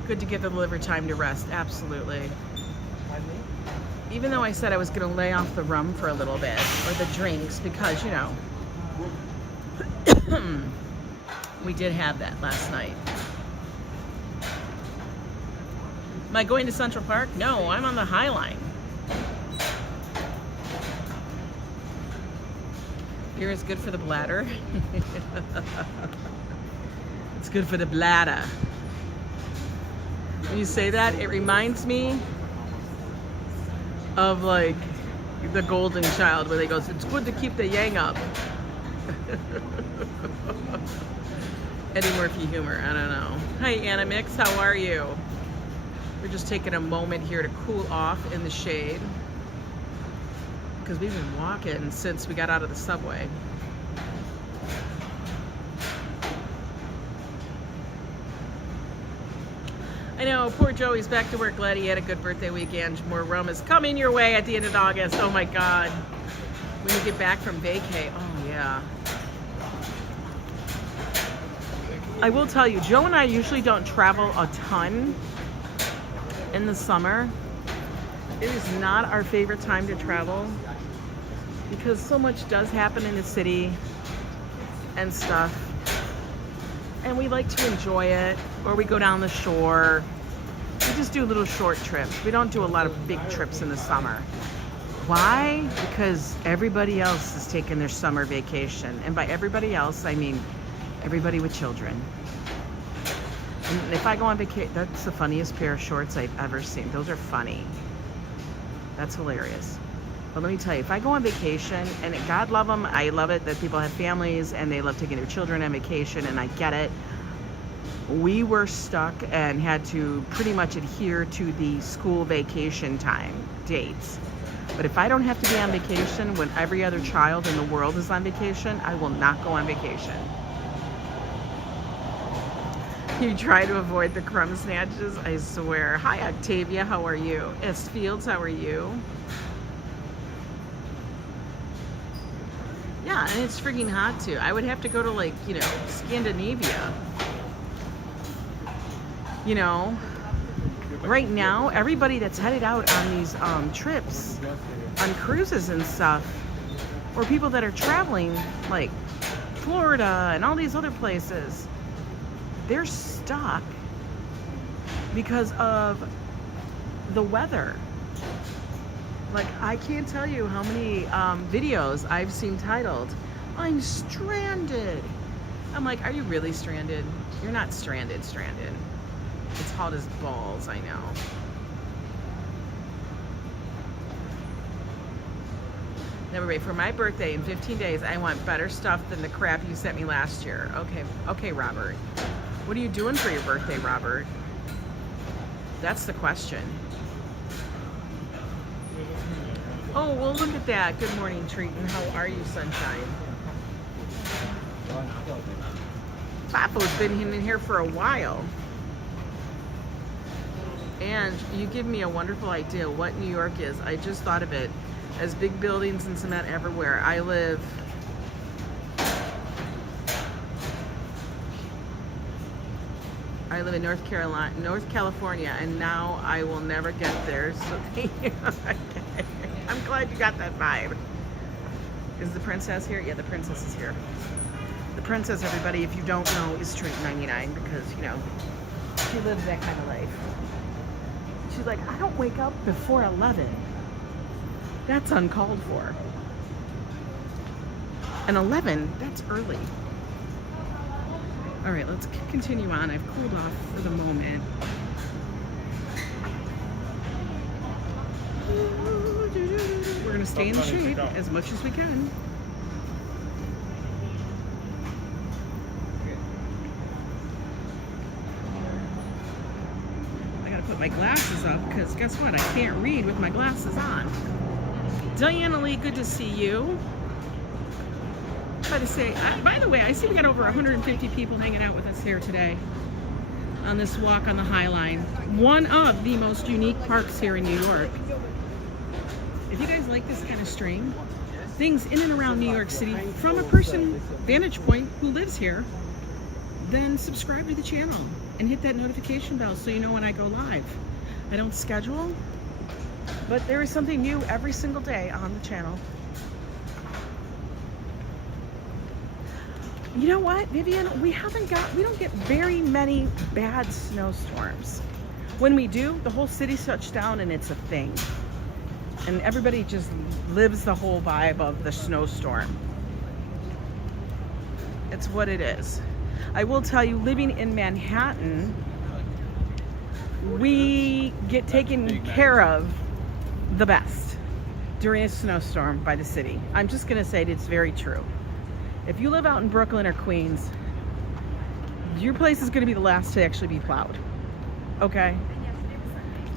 Good to give the liver time to rest, absolutely. Even though I said I was going to lay off the rum for a little bit, or the drinks, because, you know, we did have that last night. Am I going to Central Park? No, I'm on the Highline. Beer is good for the bladder. It's good for the bladder. When you say that, it reminds me of like the Golden Child, where they goes, it's good to keep the yang up. Eddie Murphy humor, I don't know. Hi Anna Mix, how are you? We're just taking a moment here to cool off in the shade, because we've been walking since we got out of the subway. I know, poor Joey's back to work. Glad he had a good birthday weekend. More rum is coming your way at the end of August. Oh my God. When you get back from vacay, oh yeah. I will tell you, Joe and I usually don't travel a ton in the summer. It is not our favorite time to travel, because so much does happen in the city and stuff. And we like to enjoy it, or we go down the shore. We just do little short trips. We don't do a lot of big trips in the summer. Why? Because everybody else is taking their summer vacation. And by everybody else, I mean everybody with children. And if I go on vacation, that's the funniest pair of shorts I've ever seen. Those are funny. That's hilarious. But let me tell you, if I go on vacation, and God love them, I love it that people have families and they love taking their children on vacation, and I get it. We were stuck and had to pretty much adhere to the school vacation time dates. But if I don't have to be on vacation when every other child in the world is on vacation, I will not go on vacation. You try to avoid the crumb snatches, I swear. Hi Octavia, how are you? S. Fields, how are you? Yeah, and it's freaking hot too. I would have to go to, like, you know, Scandinavia. You know, right now, everybody that's headed out on these trips, on cruises and stuff, or people that are traveling, like Florida and all these other places, they're stuck because of the weather. Like, I can't tell you how many videos I've seen titled, "I'm stranded." I'm like, are you really stranded? You're not stranded. It's hot as balls, I know. Never wait. For my birthday in 15 days, I want better stuff than the crap you sent me last year. Okay, Robert. What are you doing for your birthday, Robert? That's the question. Oh, well, look at that. Good morning, Treaton. How are you, sunshine? Papo's been in here for a while. And you give me a wonderful idea what New York is. I just thought of it as big buildings and cement everywhere. I live in North California, and now I will never get there. So I'm glad you got that vibe. Is the princess here? Yeah, the princess is here. The princess, everybody, if you don't know, is straight 99, because, you know, she lives that kind of life. She's like, I don't wake up before 11. That's uncalled for. And 11, that's early. All right, let's continue on. I've cooled off for the moment. We're gonna stay in the shade as much as we can. I gotta put my glasses up, because guess what? I can't read with my glasses on. Diana Lee, good to see you. By the way, I see we got over 150 people hanging out with us here today. on this walk on the Highline. One of the most unique parks here in New York. If you guys like this kind of string, things in and around New York City from a person vantage point who lives here, then subscribe to the channel and hit that notification bell so you know when I go live. I don't schedule, but there is something new every single day on the channel. You know what, Vivian? We don't get very many bad snowstorms. When we do, the whole city shuts down and it's a thing. And everybody just lives the whole vibe of the snowstorm. It's what it is. I will tell you, living in Manhattan, we get taken care of the best during a snowstorm by the city. I'm just gonna say it's very true. If you live out in Brooklyn or Queens, your place is gonna be the last to actually be plowed, okay?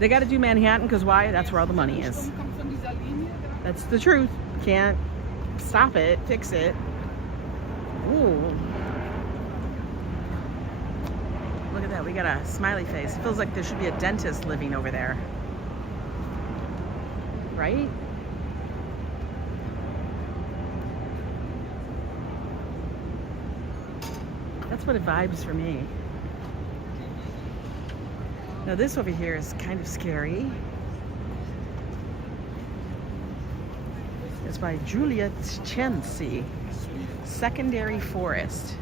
They gotta do Manhattan, because why? That's where all the money is. That's the truth. Can't stop it, fix it. Ooh. Look at that, we got a smiley face. It feels like there should be a dentist living over there. Right? That's what it vibes for me. Now this over here is kind of scary. It's by Juliet Chensi, Secondary Forest.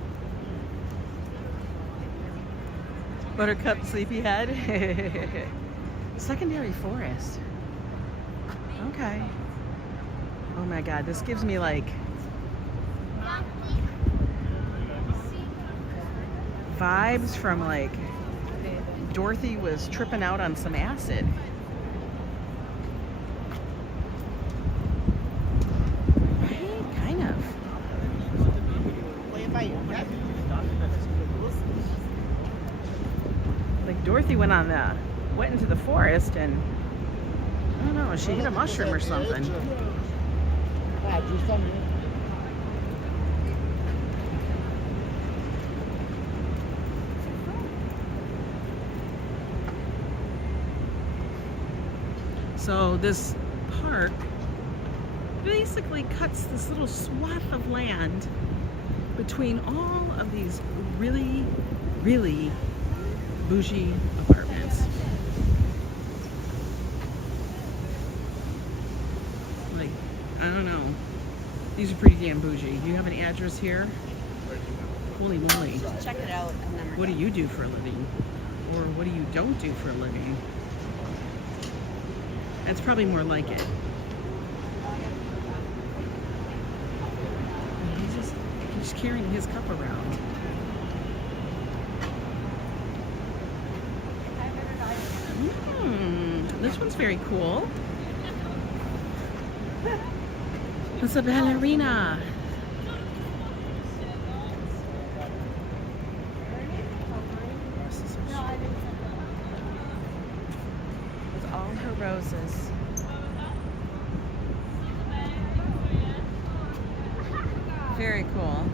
Buttercup Sleepyhead. Secondary Forest. Okay. Oh my God, this gives me like vibes from like Dorothy was tripping out on some acid. Right? Kind of. Like Dorothy went into the forest and I don't know, she hit a mushroom or something. So this park basically cuts this little swath of land between all of these really, really bougie apartments. Like, I don't know. These are pretty damn bougie. Do you have an address here? Holy moly. Check it out. What do you do for a living? Or what do you don't do for a living? That's probably more like it. He's carrying his cup around. This one's very cool. It's a ballerina. With all her roses. Very cool.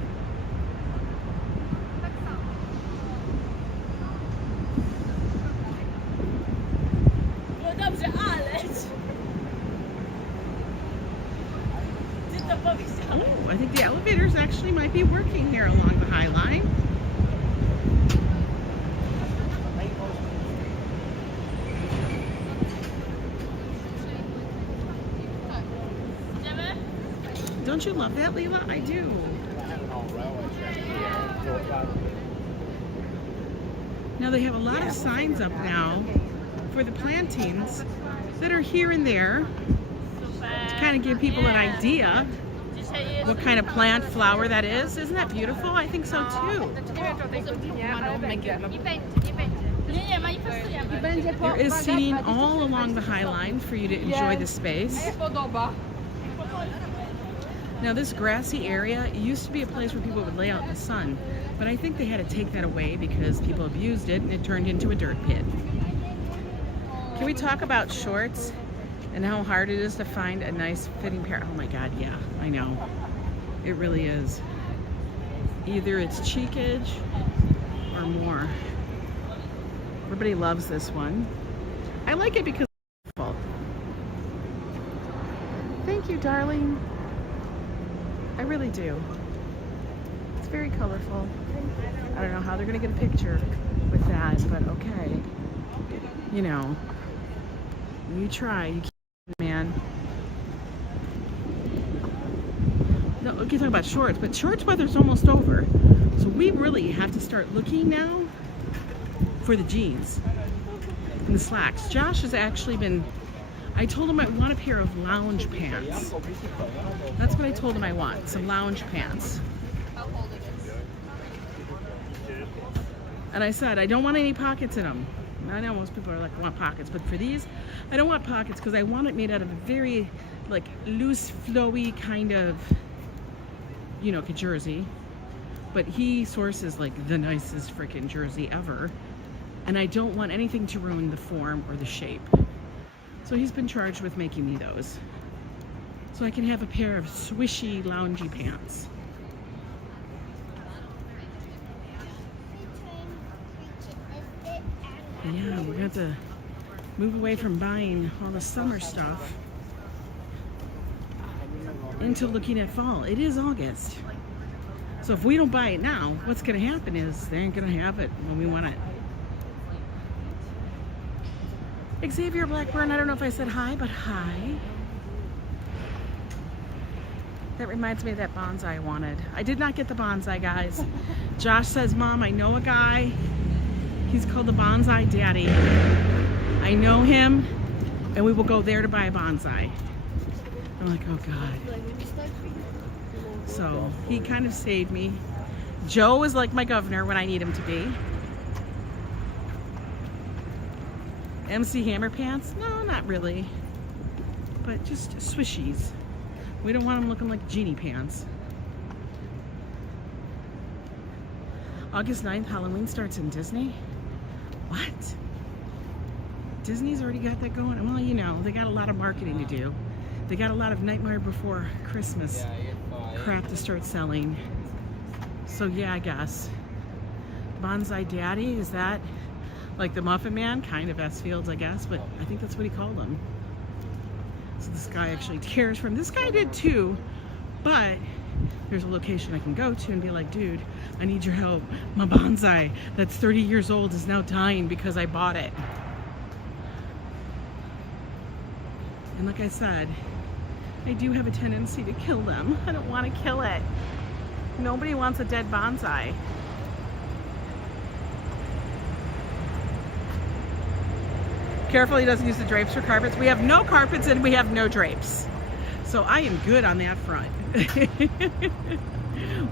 Oh, I think the elevators actually might be working here along the Highline. Don't you love that, Lila? I do. Now they have a lot of signs up now for the plantings that are here and there to kind of give people an idea what kind of plant, flower that is. Isn't that beautiful? I think so too. There is seating all along the Highline for you to enjoy the space. Now this grassy area used to be a place where people would lay out in the sun, but I think they had to take that away because people abused it and it turned into a dirt pit. Can we talk about shorts and how hard it is to find a nice fitting pair? Oh my God, yeah, I know. It really is. Either it's cheekage or more. Everybody loves this one. I like it because it's colorful. Thank you, darling. I really do. It's very colorful. I don't know how they're gonna get a picture with that, but okay. You know, you try, you can't, man. No, we can talk about shorts, but shorts weather's almost over. So we really have to start looking now for the jeans and the slacks. Josh has actually been, I told him I want a pair of lounge pants. That's what I told him I want, some lounge pants. And I said, I don't want any pockets in them. I know most people are like, want pockets, but for these, I don't want pockets because I want it made out of a very like loose, flowy kind of, you know, jersey. But he sources like the nicest freaking jersey ever. And I don't want anything to ruin the form or the shape. So he's been charged with making me those. So I can have a pair of swishy, loungy pants. Yeah, we're going to have to move away from buying all the summer stuff into looking at fall. It is August. So if we don't buy it now, what's going to happen is they ain't going to have it when we want it. Xavier Blackburn, I don't know if I said hi, but hi. That reminds me of that bonsai I wanted. I did not get the bonsai, guys. Josh says, Mom, I know a guy. He's called the Bonsai Daddy. I know him, and we will go there to buy a bonsai. I'm like, oh God. So he kind of saved me. Joe is like my governor when I need him to be. MC Hammer pants? No, not really. But just swishies. We don't want them looking like genie pants. August 9th, Halloween starts in Disney. What? Disney's already got that going? Well, you know, they got a lot of marketing to do. They got a lot of Nightmare Before Christmas crap to start selling. So yeah, I guess. Bonsai Daddy, is that like the Muffin Man? Kind of S-Fields, I guess, but I think that's what he called them. So this guy actually cares for him. This guy did too, but there's a location I can go to and be like, dude, I need your help. My bonsai that's 30 years old is now dying because I bought it. And like I said, I do have a tendency to kill them. I don't want to kill it. Nobody wants a dead bonsai. Careful he doesn't use the drapes for carpets. We have no carpets and we have no drapes. So I am good on that front.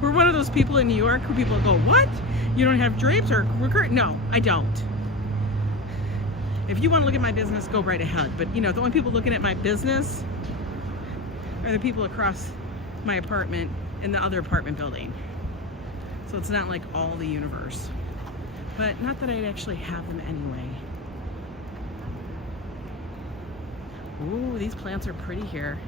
We're one of those people in New York who people go, what? You don't have drapes or curtains? No, I don't. If you want to look at my business, go right ahead. But you know, the only people looking at my business are the people across my apartment in the other apartment building. So it's not like all the universe. But not that I'd actually have them anyway. Ooh, these plants are pretty here.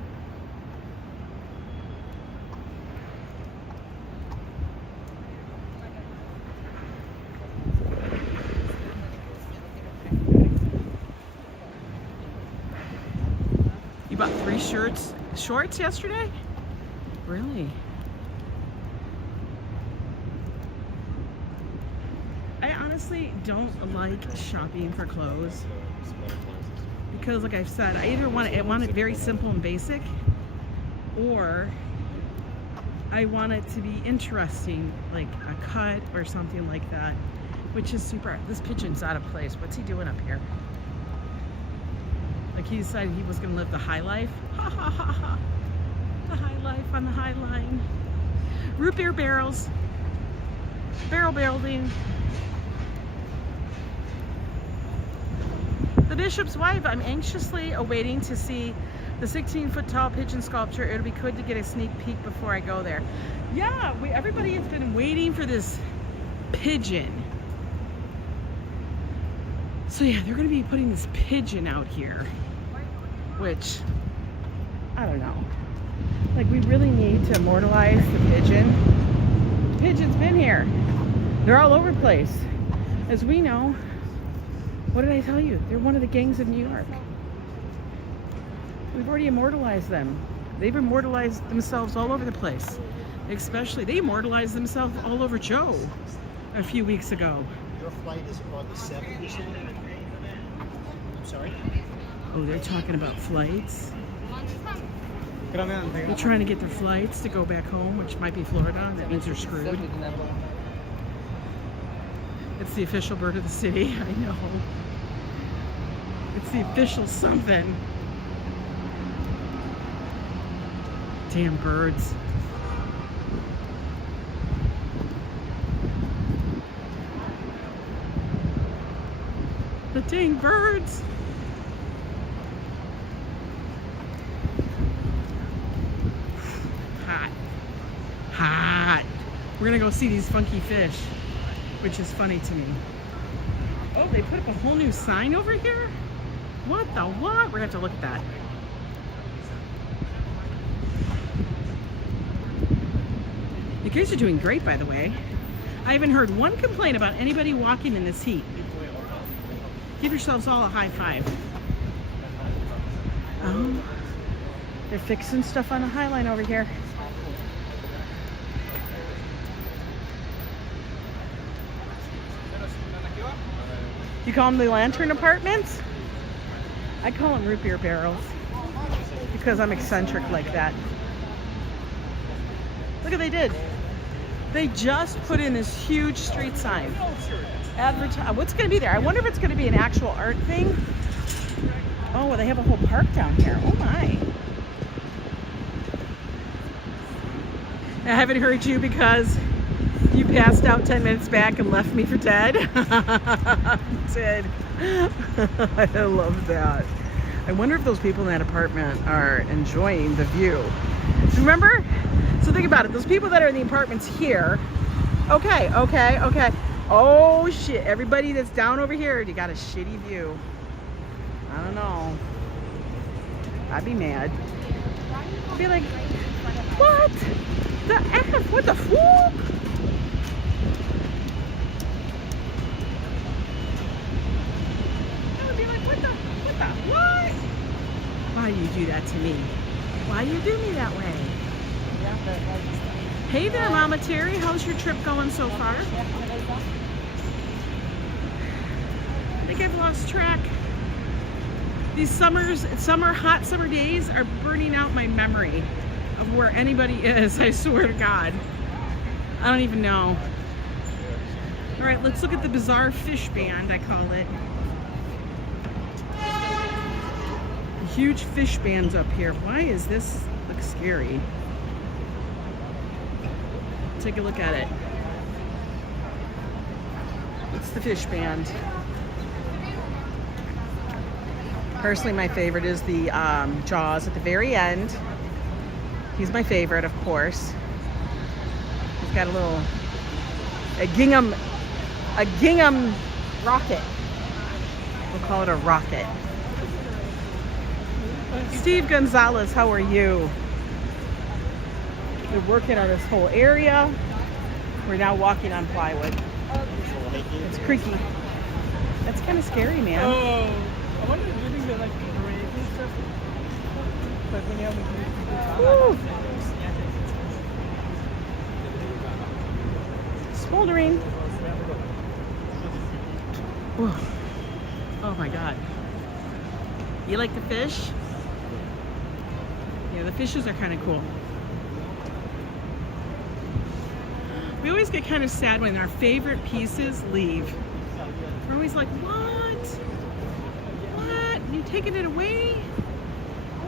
You bought 3 shorts yesterday? Really? I honestly don't like shopping for clothes because, like I've said, I either want it very simple and basic, or I want it to be interesting, like a cut or something like that, which is super. This pigeon's out of place. What's he doing up here? Like he decided he was gonna live the high life. Ha ha ha ha. The high life on the Highline. Root beer barrels. Barrel building. The Bishop's Wife. I'm anxiously awaiting to see the 16-foot tall pigeon sculpture. It'll be good to get a sneak peek before I go there. Yeah, everybody has been waiting for this pigeon. So yeah, they're gonna be putting this pigeon out here, which, I don't know. Like, we really need to immortalize the pigeon. The pigeon's been here. They're all over the place. As we know, What did I tell you? They're one of the gangs of New York. We've already immortalized them. They've immortalized themselves all over the place. Especially, they immortalized themselves all over Joe a few weeks ago. Your flight is on the 7th. I'm sorry? Oh, they're talking about flights. They're trying to get their flights to go back home, which might be Florida. That means they're screwed. It's the official bird of the city. I know. It's the official something. Damn birds. The dang birds. Hot. Hot. We're gonna go see these funky fish, which is funny to me. Oh, they put up a whole new sign over here? What the what? We're gonna have to look at that. You guys are doing great, by the way. I haven't heard one complaint about anybody walking in this heat. Give yourselves all a high five. Oh, they're fixing stuff on the Highline over here. You call them the lantern apartments? I call them root beer barrels because I'm eccentric like that. Look what they did. They just put in this huge street sign. Advertise. What's going to be there? I wonder if it's going to be an actual art thing. Oh, well, they have a whole park down here. Oh my. I haven't heard you because you passed out 10 minutes back and left me for dead. Did. I love that. I wonder if those people in that apartment are enjoying the view. Remember? So think about it. Those people that are in the apartments here. Okay. Oh shit. Everybody that's down over here, you got a shitty view. I don't know. I'd be mad. I'd be like, what? The F? What the fuck? I would be like, what? Why do you do that to me? Why do you do me that way? Hey there, Mama Terry. How's your trip going so far? I think I've lost track. These hot summer days are burning out my memory of where anybody is. I swear to God. I don't even know. All right, let's look at the bizarre fish band, I call it. Huge fish bands up here. Why is this look scary? Take a look at it. It's the fish band. Personally, my favorite is the Jaws at the very end. He's my favorite, of course. He's got a gingham rocket. We'll call it a rocket. Steve Gonzalez, how are you? We're working on this whole area. We're now walking on plywood. It's creaky. That's kind of scary, man. Oh, I wonder if you think they're like great and stuff. But when you have Smoldering. Whew. Oh my God. You like the fish? Yeah, the fishes are kind of cool. We always get kind of sad when our favorite pieces leave. We're always like, what? What? You taking it away?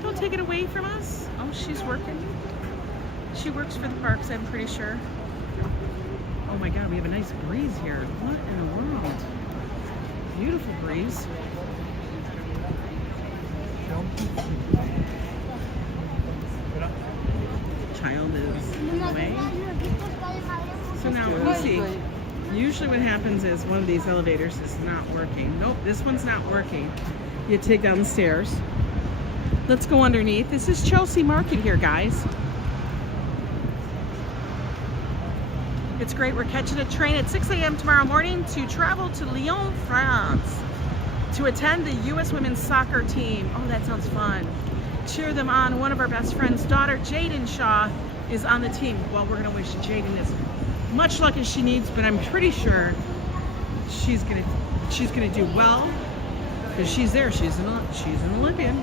Don't take it away from us. Oh, she's working. She works for the parks, I'm pretty sure. Oh my God, we have a nice breeze here. What in the world? Beautiful breeze. Child is away. So now let me see. Usually what happens is one of these elevators is not working. Nope, this one's not working. You take down the stairs. Let's go underneath. This is Chelsea Market here, guys. It's great. We're catching a train at 6 a.m. tomorrow morning to travel to Lyon, France. to attend the U.S. women's soccer team. Oh, that sounds fun. Cheer them on. One of our best friend's daughter, Jaden Shaw, is on the team. Well, we're gonna wish Jaden as much luck as she needs, but I'm pretty sure she's gonna do well because she's there. She's an Olympian.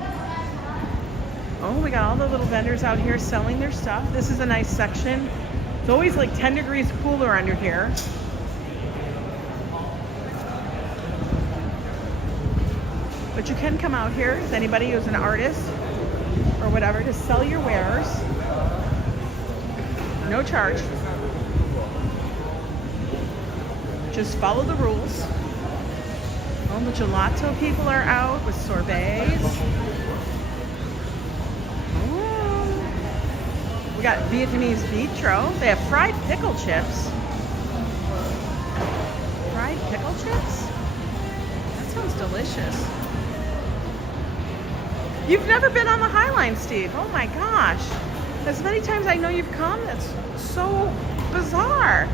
Oh, we got all the little vendors out here selling their stuff. This is a nice section. It's always like 10 degrees cooler under here. But you can come out here as anybody who's an artist or whatever to sell your wares. No charge. Just follow the rules. Oh, the gelato people are out with sorbets. Oh. We got Vietnamese bistro. They have fried pickle chips. Fried pickle chips? That sounds delicious. You've never been on the Highline, Steve. Oh my gosh. As many times I know you've come, that's so bizarre.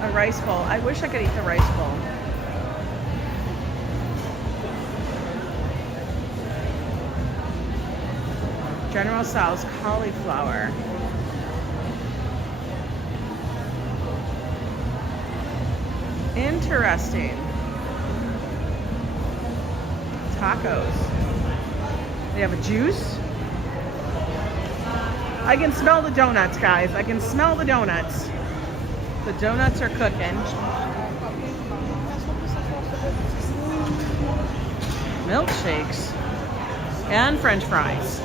A rice bowl. I wish I could eat the rice bowl. General Tso's cauliflower. Interesting. Tacos. They have a juice. I can smell the donuts, guys. I can smell the donuts. The donuts are cooking. Milkshakes. And French fries.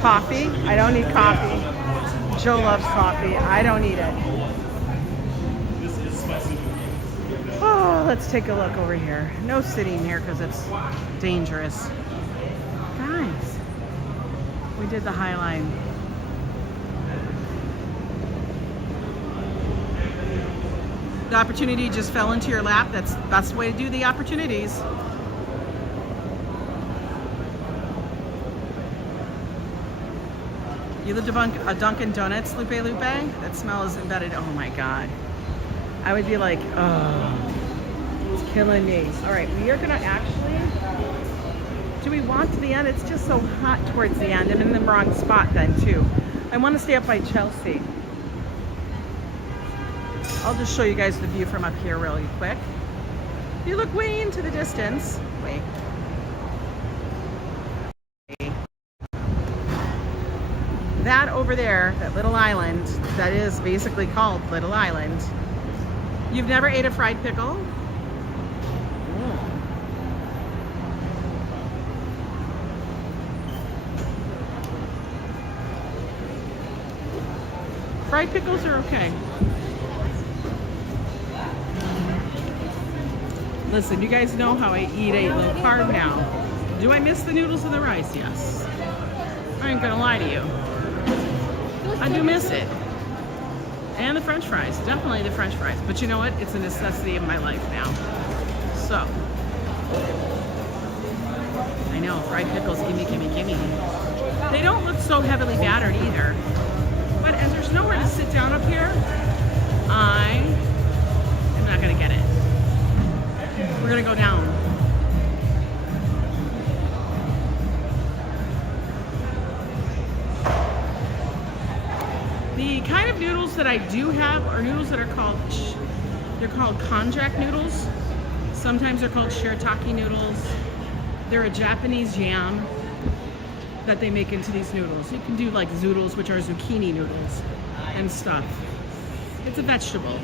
Coffee. I don't need coffee. Joe loves coffee. I don't need it. Oh, let's take a look over here. No sitting here because it's dangerous. Guys, we did the Highline. The opportunity just fell into your lap. That's the best way to do the opportunities. You lived a Dunkin' Donuts, Lupe Lupe? That smell is embedded. Oh my God. I would be like, oh, it's killing me. All right, we are gonna actually, do we walk to the end? It's just so hot towards the end. I'm in the wrong spot then too. I wanna stay up by Chelsea. I'll just show you guys the view from up here really quick. You look way into the distance. Wait. That over there, that little island, that is basically called Little Island. You've never ate a fried pickle? Fried pickles are okay. Listen, you guys know how I eat a low carb now. Do I miss the noodles and the rice? Yes. I ain't gonna lie to you. I do miss it. And the French fries, definitely the French fries. But you know what? It's a necessity of my life now. So, I know, fried pickles, gimme, gimme, gimme. They don't look so heavily battered either. But as there's nowhere to sit down up here, I am not gonna get it. We're gonna go down. The kind of noodles that I do have are noodles that are called, they're called konjac noodles. Sometimes they're called shirataki noodles. They're a Japanese yam that they make into these noodles. You can do like zoodles, which are zucchini noodles and stuff. It's a vegetable,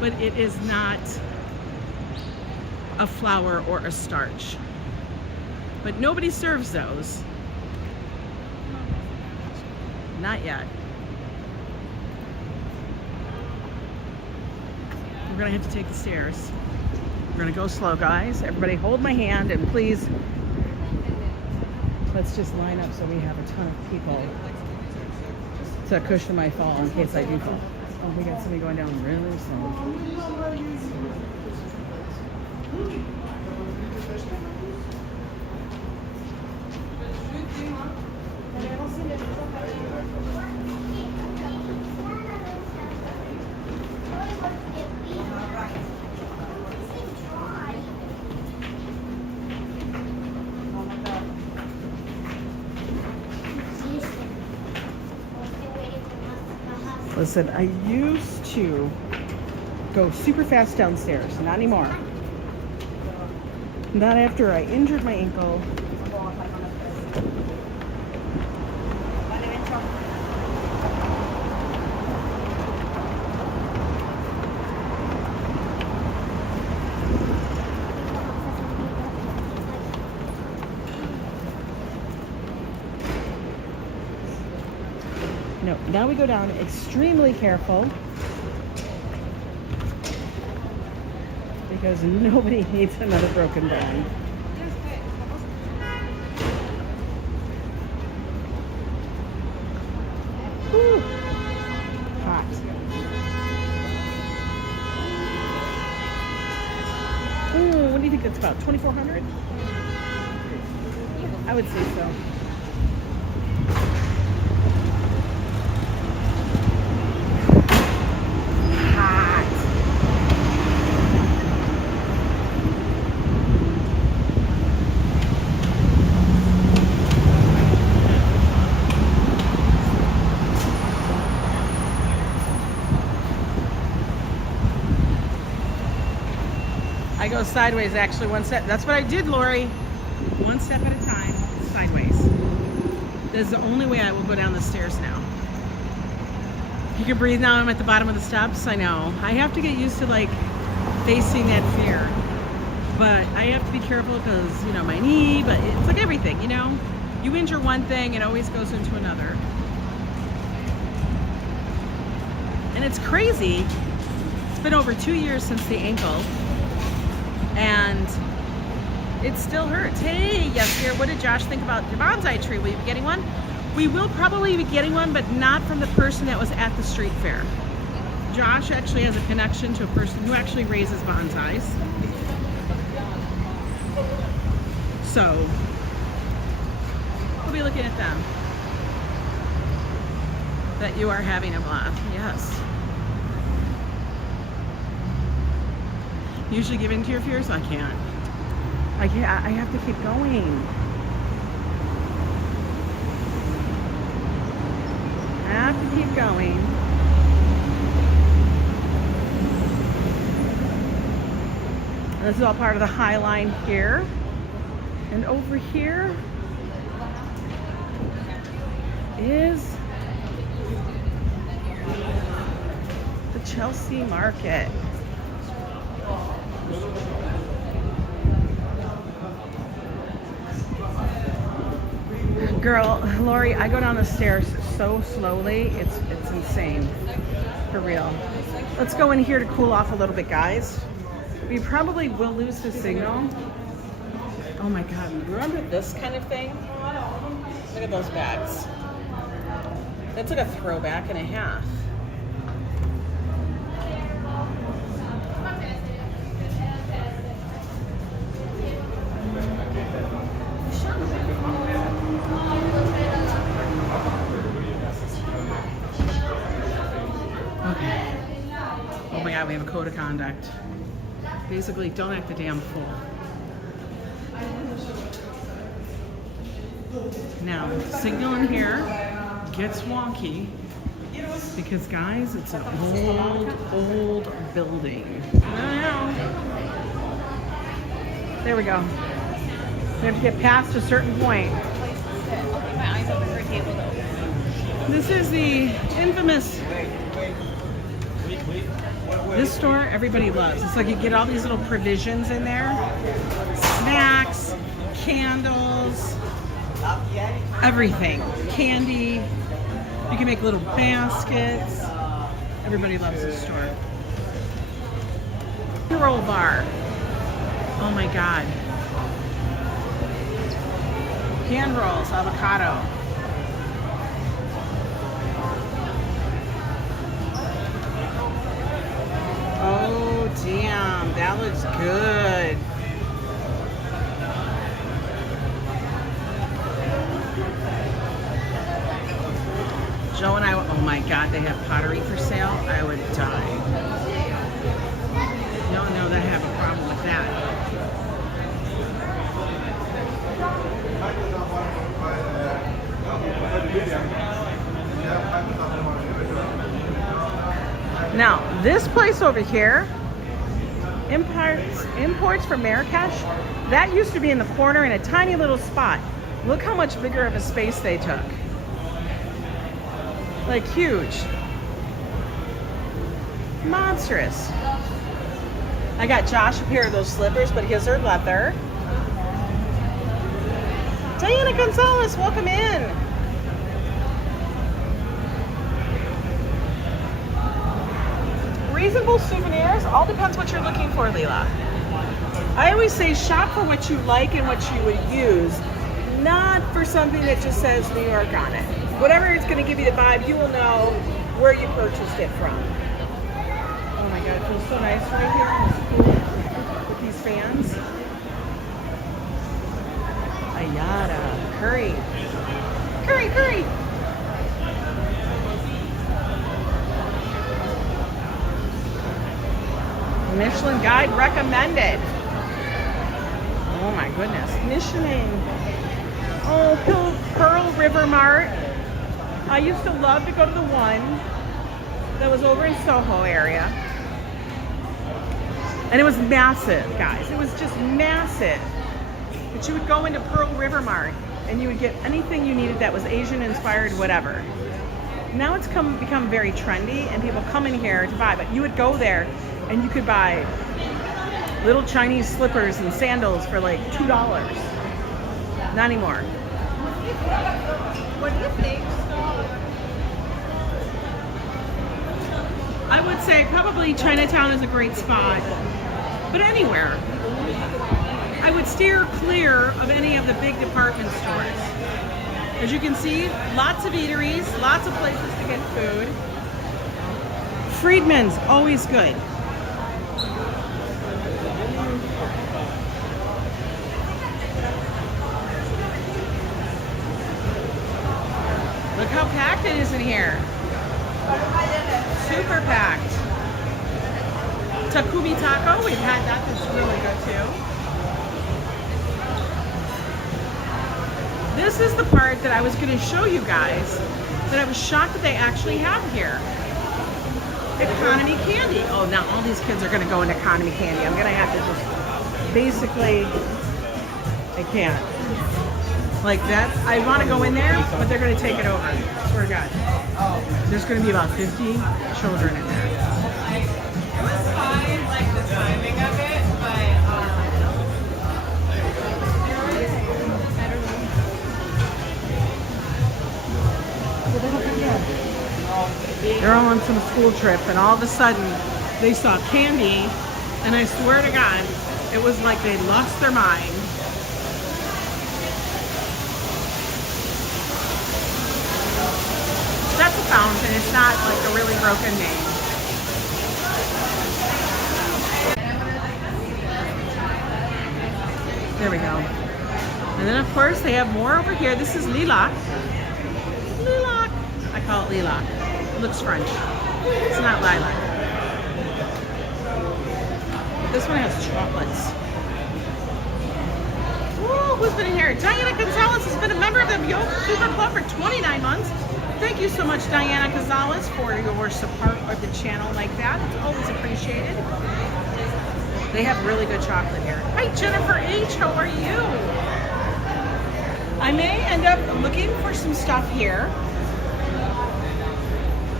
but it is not a flour or a starch. But nobody serves those. Not yet. We're gonna have to take the stairs. We're gonna go slow, guys. Everybody hold my hand and please, let's just line up so we have a ton of people to cushion my fall in case I do fall. Oh, we got somebody going down really slow. Listen, I used to go super fast downstairs. Not anymore. Not after I injured my ankle. No, now we go down extremely careful because nobody needs another broken bone. Whew. Hot. Ooh, what do you think that's about? 2,400? I would say so. I go sideways actually, one step. That's what I did, Lori. One step at a time, sideways. This is the only way I will go down the stairs now. You can breathe now. I'm at the bottom of the steps. I know. I have to get used to like facing that fear. But I have to be careful because, you know, my knee, but it's like everything, you know? You injure one thing, it always goes into another. And it's crazy. It's been over 2 years since the ankle. And it still hurts. Hey, yes, dear. What did Josh think about your bonsai tree? Will you be getting one? We will probably be getting one, but not from the person that was at the street fair. Josh actually has a connection to a person who actually raises bonsais. So we'll be looking at them. That you are having a blast. Yes. Usually give in to your fears? I can't. I have to keep going. I have to keep going. This is all part of the Highline here. And over here is the Chelsea Market. Girl, Lori, I go down the stairs so slowly, it's insane. For real. Let's go in here to cool off a little bit, guys. We probably will lose the signal. Oh my God, remember this kind of thing? Look at those bags. That's like a throwback and a half. Okay. Oh my God, we have a code of conduct. Basically, don't act a damn fool. Now, signal in here gets wonky because, guys, it's an old building. There we go. We have to get past a certain point. This is the infamous. This store everybody loves. It's like you get all these little provisions in there. Snacks, candles, everything. Candy. You can make little baskets. Everybody loves this store. Roll bar. Oh my God. Hand rolls, avocado. Oh damn, that looks good. Joe and I, oh my God, they have pottery for sale. I would die. Y'all know that I have a problem with that. Now, this place over here, imports from Marrakesh, that used to be in the corner in a tiny little spot. Look how much bigger of a space they took. Like huge. Monstrous. I got Josh a pair of those slippers, but his are leather. Diana Gonzalez, welcome in. Reasonable souvenirs, all depends what you're looking for, Lila. I always say shop for what you like and what you would use, not for something that just says New York on it. Whatever is going to give you the vibe, you will know where you purchased it from. Oh my God, it feels so nice right here in this pool with these fans. Ayada, curry. Curry, curry. Michelin Guide recommended. Oh my goodness. Michelin. Oh, Pearl River Mart. I used to love to go to the one that was over in Soho area. And it was massive, guys. It was just massive. But you would go into Pearl River Mart and you would get anything you needed that was Asian inspired, whatever. Now it's become very trendy and people come in here to buy, but you would go there and you could buy little Chinese slippers and sandals for like $2. Not anymore. What do you think? I would say probably Chinatown is a great spot, but anywhere. I would steer clear of any of the big department stores. As you can see, lots of eateries, lots of places to get food. Friedman's, always good. Look how packed it is in here. Super packed. Takumi taco, we've had that, that's really good too. This is the part that I was going to show you guys that I was shocked that they actually have here. Economy candy. Oh, now all these kids are going to go into economy candy. I'm going to have to just basically, I can't. Like that. I want to go in there, but they're going to take it over. I swear to God. There's going to be about 50 children in there. It was fine, like the timing of it, but they're all on some school trip and all of a sudden they saw candy and I swear to God, it was like they lost their mind. That's a fountain, it's not like a really broken name. There we go. And then of course they have more over here. This is Lila. Lila. I call it Lila. It looks French. It's not lilac. This one has chocolates. Woo, who's been in here? Diana Gonzalez has been a member of the Yo Super Club for 29 months. Thank you so much, Diana Gonzalez, for your support of the channel like that. It's always appreciated. They have really good chocolate here. Hi, Jennifer H. How are you? I may end up looking for some stuff here.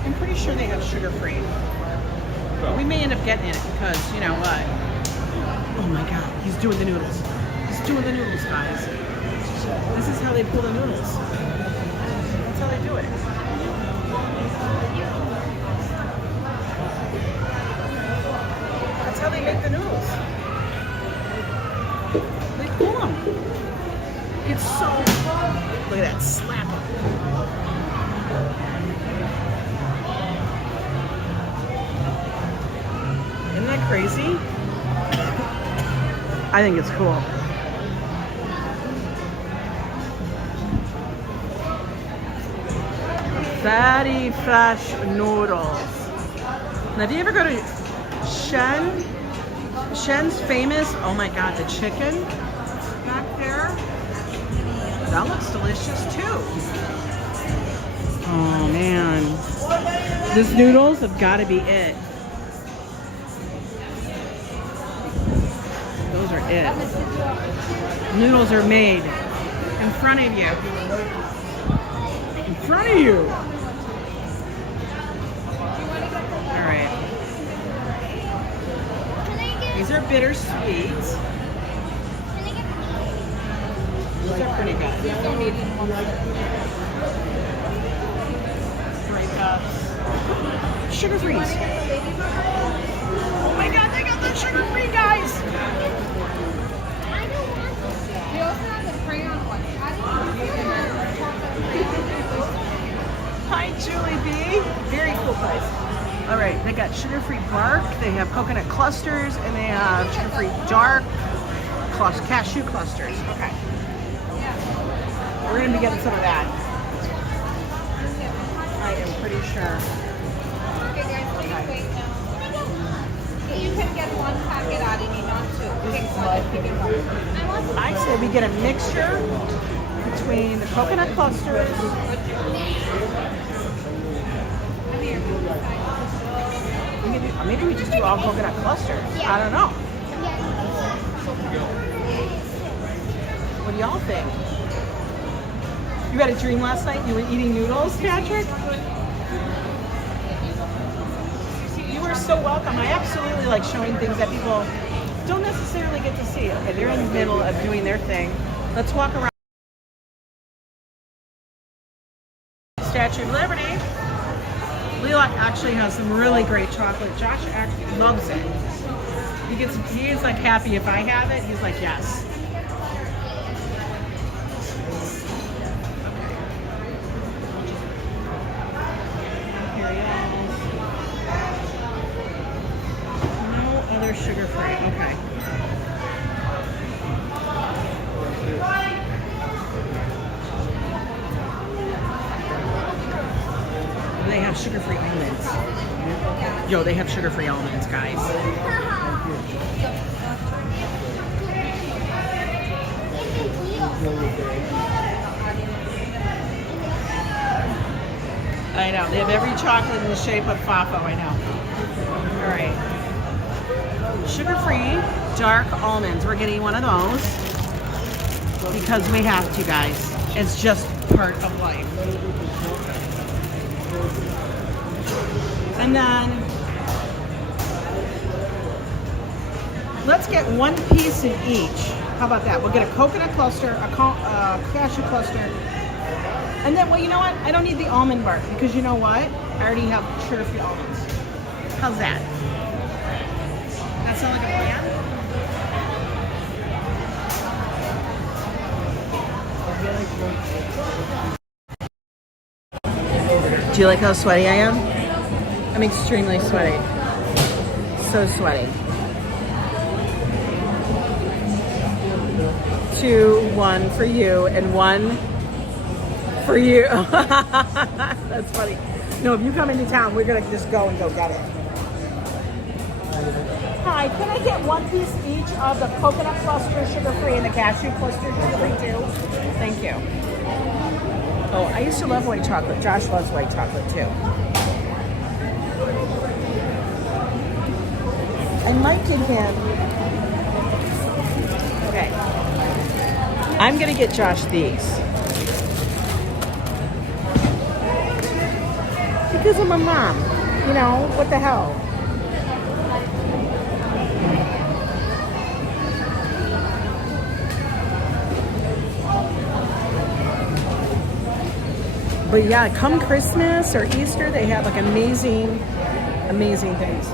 I'm pretty sure they have sugar-free. We may end up getting it because, you know what? Oh my God, he's doing the noodles. He's doing the noodles, guys. This is how they pull the noodles. That's how they do it. That's how they make the noodles. They pull them. It's so fun. Look at that slap. Isn't that crazy? I think it's cool. Fatty fresh noodles. Now, if you ever go to Shen's famous, oh my God, the chicken back there, that looks delicious too. Oh man. This noodles have got to be it. Those are it. Noodles are made in front of you. In front of you. All right. These are bittersweet. These are pretty good. Sugar freeze. Oh my god, they got the sugar free, guys. I don't want this. We also have the crayon one. Hi, Julie B. Very cool place. All right, they got sugar-free bark. They have coconut clusters, and they have sugar-free dark cashew clusters. Okay. We're gonna be getting some of that. I am pretty sure. Okay, guys, please wait now. You can get one packet out, you need not two. Pick one, pick it one. I say we get a mixture between the coconut clusters. Maybe we just do all coconut clusters. I don't know. What do y'all think? You had a dream last night? You were eating noodles, Patrick? You were so welcome. I absolutely like showing things that people don't necessarily get to see. Okay, they're in the middle of doing their thing. Let's walk around Statue of Liberty. Lila actually has some really great chocolate. Josh actually loves it. He's like happy if I have it. He's like, yes. Sugar-free, okay. They have sugar-free almonds. Yo, they have sugar-free almonds, guys. I know, they have every chocolate in the shape of Fafo, I know. All right. Sugar-free dark almonds. We're getting one of those because we have to, guys. It's just part of life. And then let's get one piece in each. How about that? We'll get a coconut cluster, a cashew cluster, and then, well, you know what? I don't need the almond bark because you know what? I already have sugar-free almonds. How's that? That sound like a plan? Do you like how sweaty I am? I'm extremely sweaty. So sweaty. 2, 1 for you, and 1 for you. That's funny. No, if you come into town, we're gonna just go and go get it. Hi, can I get one piece each of the coconut cluster sugar-free and the cashew cluster sugar-free too? Thank you. Oh, I used to love white chocolate. Josh loves white chocolate too. I might get him. Okay. I'm gonna get Josh these. Because I'm a mom. You know, what the hell? But yeah, come Christmas or Easter, they have like amazing things.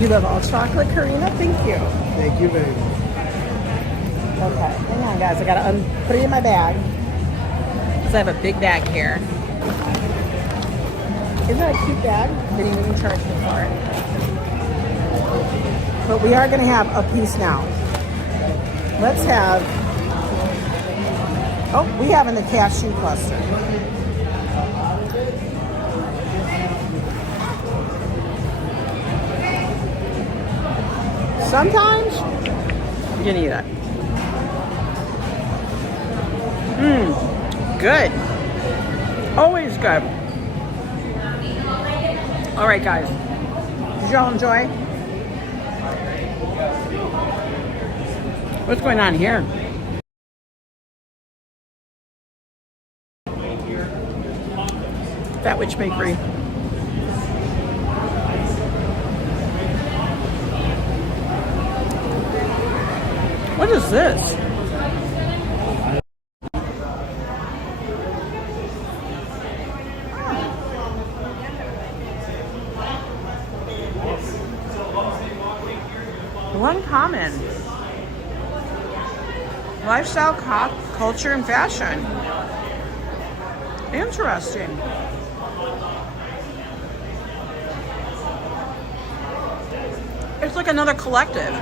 You love all chocolate, Karina? Thank you. Thank you very much. Okay, hang on guys, I gotta put it in my bag. Because I have a big bag here. Isn't that a cute bag? They didn't even charge me for it. But we are gonna have a piece now. Let's have Oh, we have in the cashew cluster. Sometimes you can eat it. Good. Always good. All right, guys. Did y'all enjoy? What's going on here? Fat Witch Bakery. What is this? One common. Lifestyle, culture, and fashion. Interesting. It's like another collective.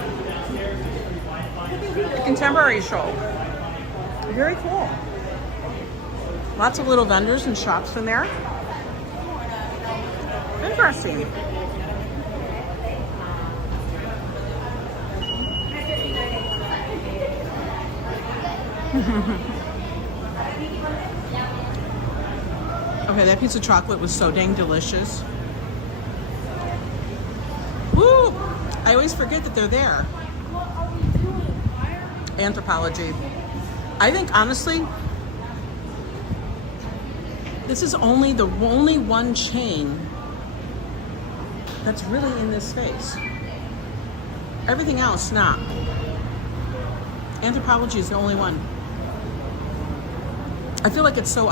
A contemporary show. Very cool. Lots of little vendors and shops in there. Interesting. Okay, that piece of chocolate was so dang delicious. Woo! I always forget that they're there. Anthropology. I think honestly, this is only one chain that's really in this space. Everything else, not. Anthropology is the only one. I feel like it's so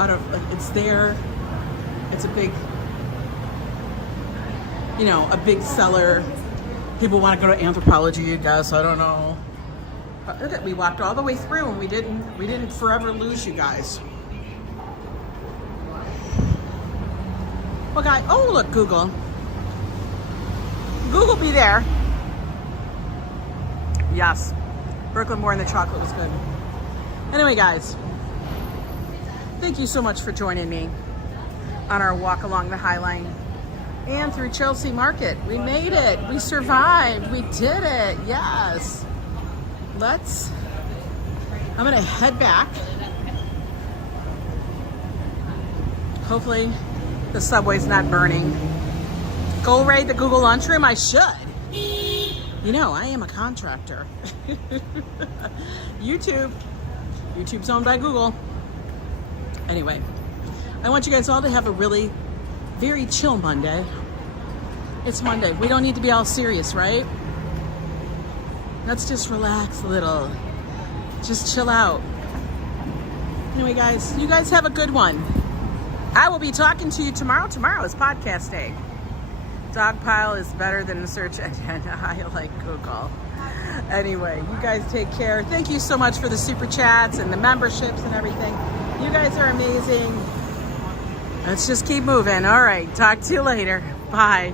it's there. It's a big, a big seller. People want to go to Anthropology, I guess. I don't know. But look at, we walked all the way through and we didn't forever lose you guys. Well, guys, oh look, Google. Google be there. Yes. Brooklyn Moore and the chocolate was good. Anyway, guys, thank you so much for joining me on our walk along the Highline and through Chelsea Market. We made it. We survived. We did it. Yes. I'm gonna head back. Hopefully the subway's not burning. Go raid the Google lunchroom. I should. I am a contractor. YouTube's owned by Google. Anyway, I want you guys all to have a really very chill Monday. It's Monday. We don't need to be all serious, right? Let's just relax a little. Just chill out. Anyway, guys, you guys have a good one. I will be talking to you tomorrow. Tomorrow is podcast day. Dogpile is better than the search engine. I like Google. Anyway, you guys take care. Thank you so much for the super chats and the memberships and everything. You guys are amazing. Let's just keep moving. All right. Talk to you later. Bye.